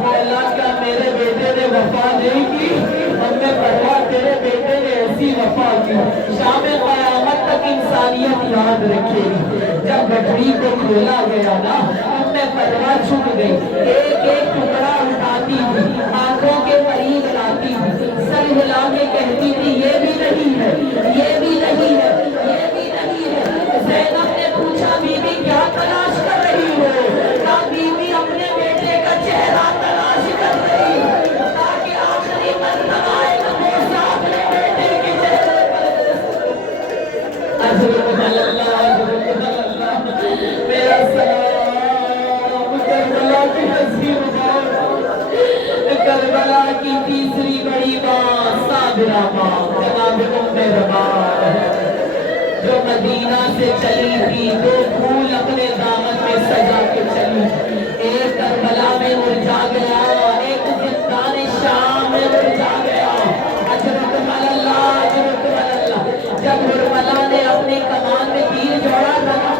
مولا کیا میرے بیٹے نے وفا نہیں کی؟ ہم نے فروا تیرے بیٹے نے ایسی وفا کی شام قیامت تک انسانیت یاد رکھے گی۔ جب گٹھری کو کھولا گیا نا، ان میں فروا چھپ گئی، ایک ایک ٹکڑا اٹھاتی تھی، آنکھوں کے قریب لاتی تھی، سر ہلا کے کہتی تھی یہ بھی نہیں ہے، یہ بھی نہیں ہے، یہ بھی نہیں ہے۔ زینب نے پوچھا بی بی کیا تلاش کر رہی ہو؟ کہا بی بی اپنے بیٹے کا چہرہ تلاش کر رہی ہو، تاکہ آخری مرتبہ ایک بوسہ اپنے بیٹے کے چہرے پر۔ حضرت اللہ، حضرت اللہ، میرا سلام کربلا کی عظیم ماں، کربلا کی تیسری بڑی ماں صابرہ ماں جناب ام رباب، جو مدینہ سے چلی تھی، دو پھول اپنے دامن میں سجا کے چلی، ایک کربلا میں مرجھا گیا، ایک زندان شام میں مرجھا گیا۔ اجرک اللہ، اجرک اللہ۔ جب حرملہ نے اپنی کمان میں تیر جوڑا تھا،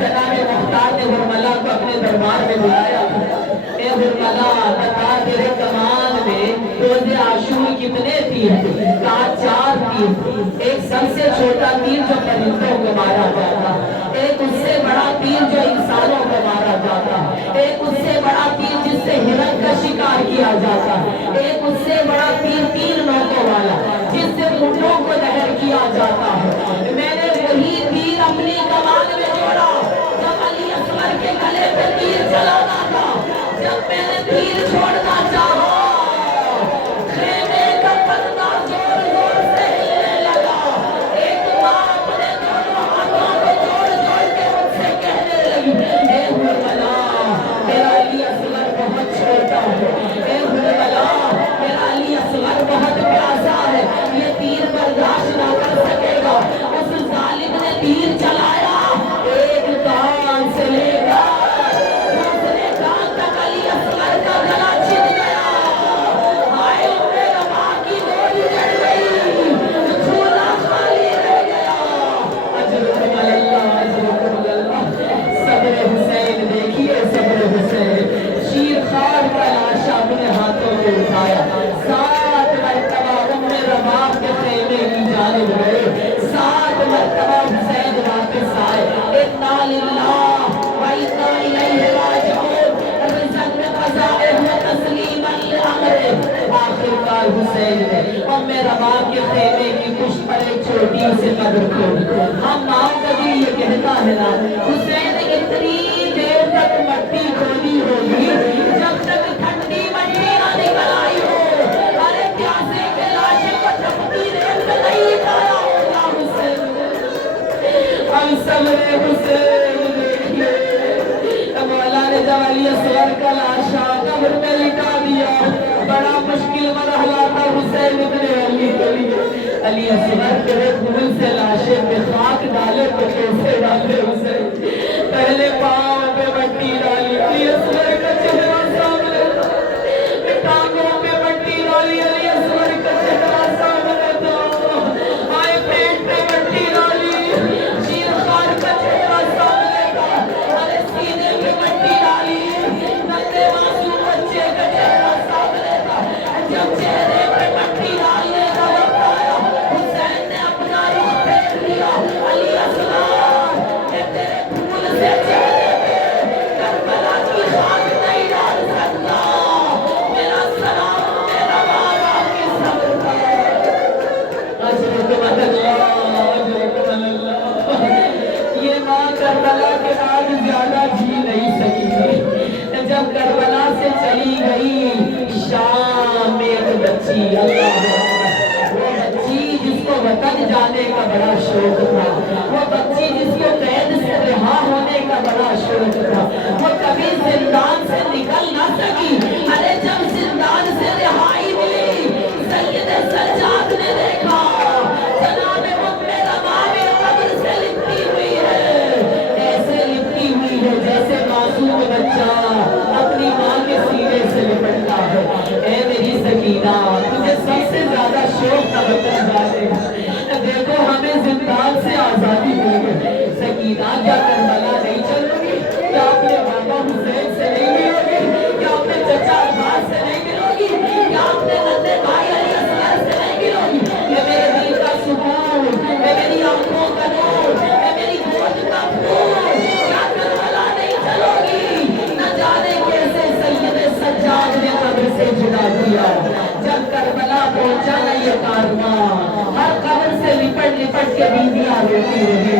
جناب مختار نے حرملہ کو اپنے دربار میں بلایا، اے حرملہ بتا تیرے کمان میں روز عاشور کتنے تیر تھے؟ کہا 4 تیر، ایک سب سے چھوٹا تیر جو پرندوں کو مارا جاتا، ایک اس سے بڑا تیر جو انسانوں کو مارا جاتا، ایک اس سے بڑا تیر جس سے ہرن کا شکار کیا جاتا، ایک اس سے بڑا تیر 3 نوکوں والا جس سے اونٹوں کو نہر کیا جاتا ہے۔ میں نے وہی تیر اپنی کمان میں جوڑا جب علی اصغر کے گلے پہ تیر چلانا تھا، جب میں نے تیر چھوڑنا چاہا، خیمے کا پردہ زور زور سے ہلنے لگا، ایک ماں اپنے دونوں ہاتھوں کو جوڑ جوڑ کے مجھ سے کہنے لگی، اے حرملہ میرا علی اصغر بہت چھوٹا ہے، اے حرملہ میرا علی اصغر بہت پیاسا ہے، یہ تیر برداشت نہ کر سکے گا۔ اس ظالم نے تیر چلایا، ایک کان سے لے کر دوسرے کان تک علی اصغر کا گلا چھل فرمایا، 7 مرتبہ رباب کے خیمے کی جانب گئے، 7 مرتبہ حسین واپس آئے، انا للہ و انا الیہ راجعون، رزق قضائے و تسلیما لامرہ۔ آخرکار حسین نے رباب کے خیمے کی کچھ پر ایک چھوٹی سے قدر کھولی۔ ہم نام کبھی یہ کہتا ہے نا، حسین اتنی دیر تک مٹی کھولی ہوگی جب تک ٹھنڈی مٹی نہ نکل آئی ہو۔ ارے پیاسے کے لاشیں کو تپتی ریت میں نہیں ڈالا ہوگا حسین نے۔ ہم سب نے حسین دیکھئے، مولا نے جب علی اصغر کا لاشا قبر میں لٹا دیا، بڑا مشکل مرحلہ تھا حسین ابن علی کے لیے۔ علی اصغر تیرے خون سے لاشیں پہ خاک ڈالے تو کیسے ڈالے حسین؟ پہلے پاؤں پہ مٹی ڈالی، علی اصغر کا چہرہ سامنے تھا، ٹانگوں پہ مٹی ڈالی، علی اصغر کا چہرہ سامنے تھا، آئے پیٹ پہ مٹی ڈالی، شیرخوار کا چہرہ سامنے تھا، ارے سینے پہ مٹی ڈالی، ننھے معصوم بچے کا چہرہ سامنے تھا۔ جب چہرے پہ مٹی ڈالنے کا وقت آیا، حسین نے اپنا رخ پھیر لیا، علی اصغر کہ تیرے پھول سے چہرے پہ کربلا کی خاک نہیں ڈال سکتا، میرا سلام میرا بابا کی صبر کا۔ اجرکم اللہ، اجرکم اللہ۔ یہ ماں کربلا کے بعد زیادہ جی نہیں سکی، جب کربلا سے چلی گئی شام میں ایک بچی، اللہ وہ بچی جس کو وطن جانے کا بڑا شوق تھا، وہ بچی جس کو قید سے رہا ہونے کا بڑا شوق تھا، وہ کبھی زندان سے نکل نہ سکی۔ ارے جب زندان سے رہائی ملی، سید سجاد نے دیکھا جناب رباب قبر سے لپٹی ہوئی ہے، ایسے لپٹی ہوئی ہے جیسے معصوم بچہ اپنی ماں کے سینے سے لپٹتا ہے۔ اے میری سکینہ، تجھے سب سے زیادہ شوق تھا وطن جانے کا، دیکھو ہمیں زندان سے آزادی مل گئی۔ سکینہ کیا کربلا نہیں چلو گی؟ کیا اپنے بابا حسین سے نہیں ملو گی؟ کیا اپنے چچا عباس سے نہیں ملو گی؟ کیا اپنے ننھے بھائی علی اصغر سے نہیں ملو گی؟ یہ میرے دل کا سکون، یہ میری آنکھوں کا نور، یہ میری گود کا پھول، کیا کربلا نہیں چلو گی؟ نہ جانے کیسے سید سجاد نے قبر سے جدا کیا۔ جب کربلا پہنچا نا یہ کارواں، ہر قبر سے لپٹ لپٹ کے بیویاں روتی رہی،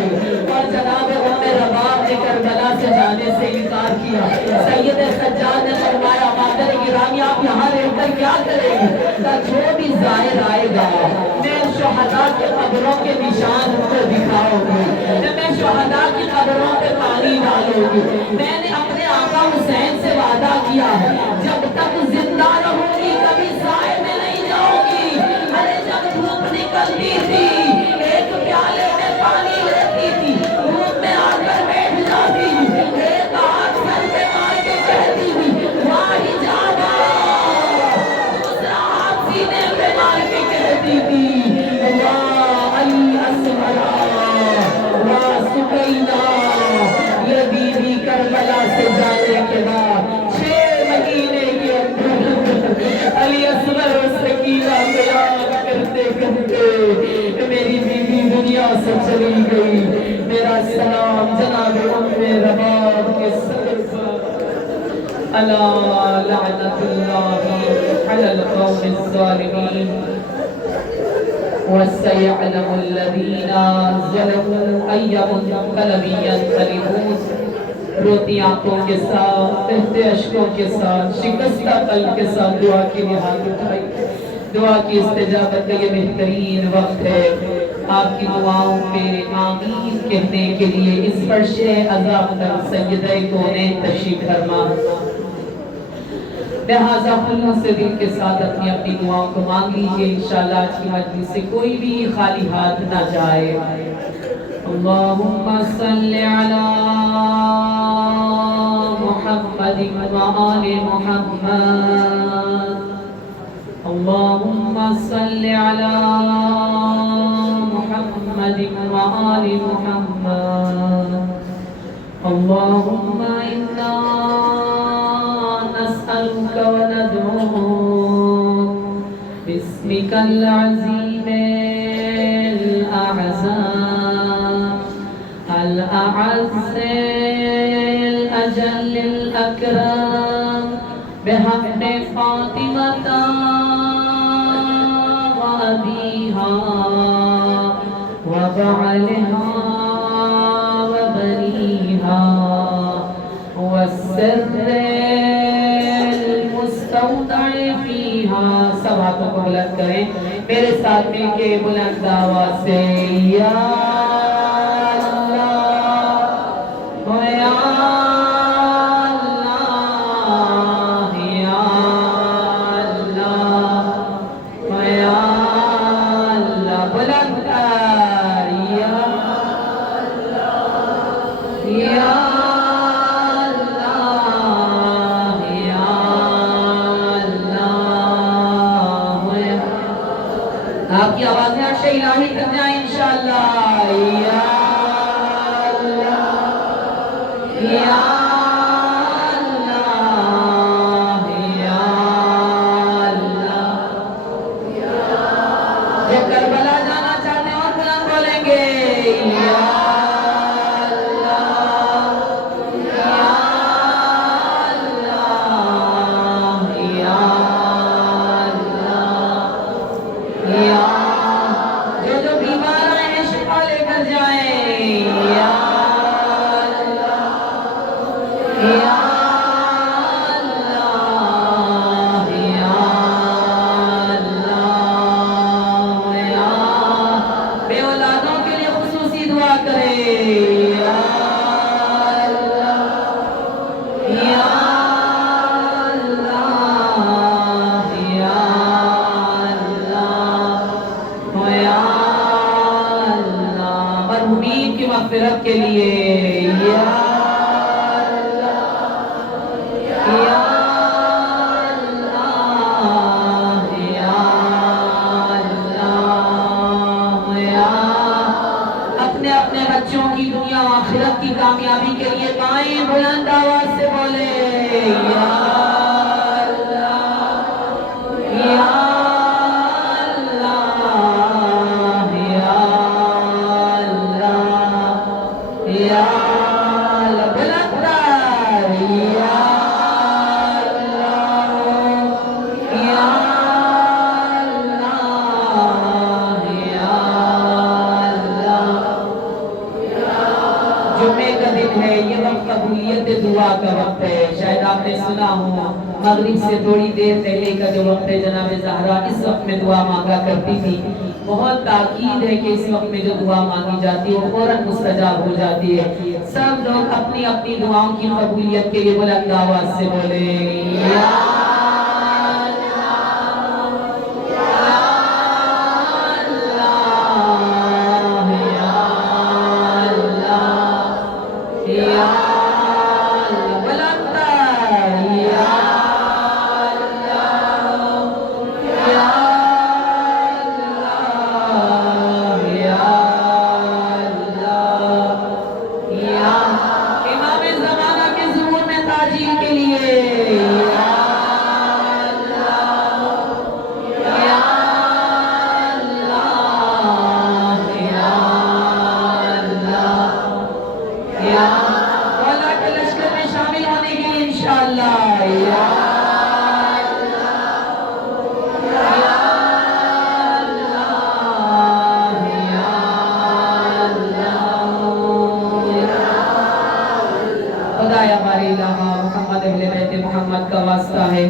اور جناب رباب نے کربلا سے جانے سے انکار کیا۔ سید سجاد نے فرمایا مادر گرامی آپ یہاں رہ کر کیا کریں گے؟ جو بھی زائر آئے گا میں شہداء کے قبروں کے نشان ان کو دکھاؤں گی، میں شہداء کی قبروں پہ پانی ڈالوں گی۔ میں نے اپنے آقا حسین سے وعدہ کیا ہے جب تک زندہ رہوں گی کبھی سائے میں نہیں جاؤں گی۔ ارے جب دھوپ نکلتی تھی ایک پیالے میں پانی لیتی تھی، دھوپ میں آ کر بیٹھ جاتی تھی، ایک ہاتھ سر پہ مار کے کہتی تھی واہی جانا، دوسرا ہاتھ سینے پہ مار کے کہتی تھی واہ علی اصغر واہ سکینہ۔ یہ بیوی کربلا سے جانے کے بعد 6 مہینے کے اندر علی اصغر اور سکینہ کو یاد کرتے کرتے میری بیوی دنیا سے چلی گئی۔ میرا سلام جناب رباب کے سر پر۔ الا لعنت اللہ علی القوم الظالمین وَسَيَعْلَمُ الَّذِينَ ظَلَمُوا أَيَّ مُنقَلَبٍ يَنقَلِبُونَ۔ روتی آنکھوں کے ساتھ، بہتے اشکوں کے ساتھ، شکستہ قلب کے ساتھ دعا کی ہاتھ اٹھائی۔ دعا کی استجابت کا یہ بہترین وقت ہے۔ آپ کی دعاؤں پہ آمین کہنے کے لیے اس فرش عذاب پر سیدہ کونین تشریف فرما۔ لہٰذا خلوص سے دل کے ساتھ اپنی اپنی دعاؤں کو مانگ لیجئے، انشاءاللہ آج کی مجلس سے کوئی بھی خالی ہاتھ نہ جائے۔ اللہم صلی علی محمد وآل محمد، اللہم صلی علی محمد وآل محمد، اللہم انا نسألك وندعوك باسمك العظيم الأعظم الأعز الأجل الأكرم بحق فاطمة وأبيها وبعلها وبنيها والسر المستودع فيها. سب ہاتھوں کو بلند کریں میرے ساتھ مل کے بلند آواز سے یا آپ کی آوازیں عرش الہی تک جائیں انشاءاللہ. یا اللہ یا اللہ یا اللہ. جو کربلا جانا چاہتے ہیں اور بلند بولیں گے یا مغفرت کے لیے یا اللہ یا اللہ یا اللہ یا. اپنے اپنے بچوں کی دنیا و آخرت کی کامیابی کے لیے بائیں بلند آواز سے بولے یا اللہ یا دعا کا وقت ہے. شاید آپ نے سنا ہو مغرب سے تھوڑی دیر پہلے کا جو وقت ہے جناب زہرا اس وقت میں دعا مانگا کرتی تھی. بہت تاکید ہے کہ اس وقت میں جو دعا مانگی جاتی ہے وہ فوراً مستجاب ہو جاتی ہے. سب لوگ اپنی اپنی دعاؤں کی قبولیت کے لیے بلند آواز سے بولے یا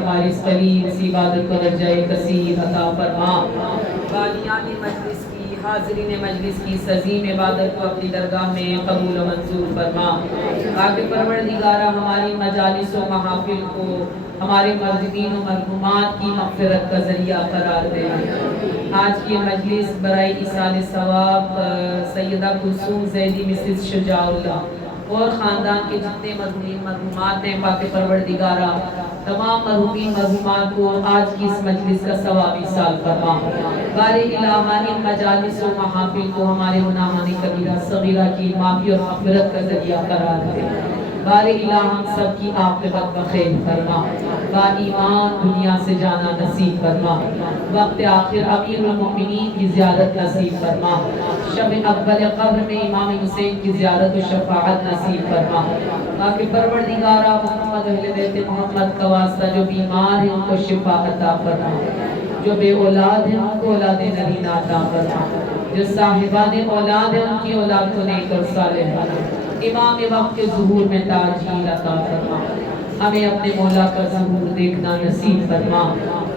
حارث قریب سی عبادت کو درجہ کثیر عطا فرما. بالیان مجلس کی حاضرین مجلس کی سزیم عبادت کو اپنی درگاہ میں قبول و منظور فرما. تاکہ پروردگارہ ہماری مجالس و محافل کو ہمارے مرحومین و مرحومات کی مغفرت کا ذریعہ قرار دے. آج کی مجلس برائے ایصال ثواب سیدہ کلثوم زیدی مسز شجاع اللہ اور خاندان کے جتنے مرحومین مرحومات ہیں پاک پروردگارہ تمام مرحومین مرحومات کو آج کی اس مجلس کا ثوابی سال فرما. بارے الہٰ ان مجالس و محافل کو ہمارے گناہان کبیرہ صغیرہ کی معافی اور مغفرت کا ذریعہ قرار دے. بار الہ ہم سب کی عاقبت بخیر فرما، با ایمان دنیا سے جانا نصیب فرما، وقت آخر امیر المؤمنین کی زیارت نصیب فرما، شب اول قبر میں امام حسین کی زیارت و شفاعت نصیب فرما، تاکہ پروردگارہ محمد اہل بیت محمد کا واسطہ جو بیمار ہیں ان کو شفا عطا فرما، جو بے اولاد ہیں ان کو اولاد نبی عطا فرما، جو صاحبان اولاد ہیں ان کی اولاد کو نیک اور صالح بنا، امام وقت کے ظہور میں تاجیل عطا فرما، ہمیں اپنے مولا کا ظہور دیکھنا نصیب فرما،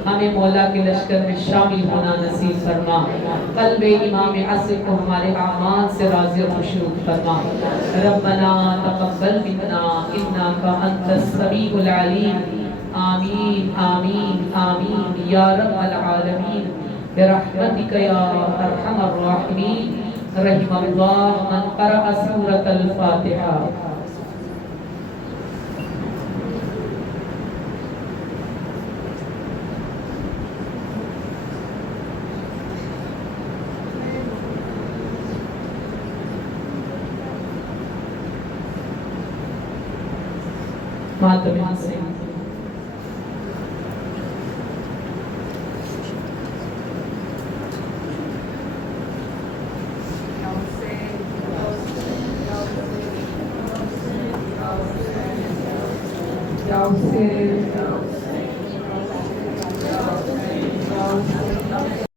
ہمیں مولا کے لشکر میں شامل ہونا نصیب فرما، قلب امام عصر کو ہمارے اعمال سے راضی و مشروط فرما، ربنا تقبل منا انک انت السمیع العلیم، آمین آمین آمین یا رب العالمین برحمتک یا ارحم الراحمین، رحم اللہ من قرأ سورة الفاتحہ۔ ماتم حسین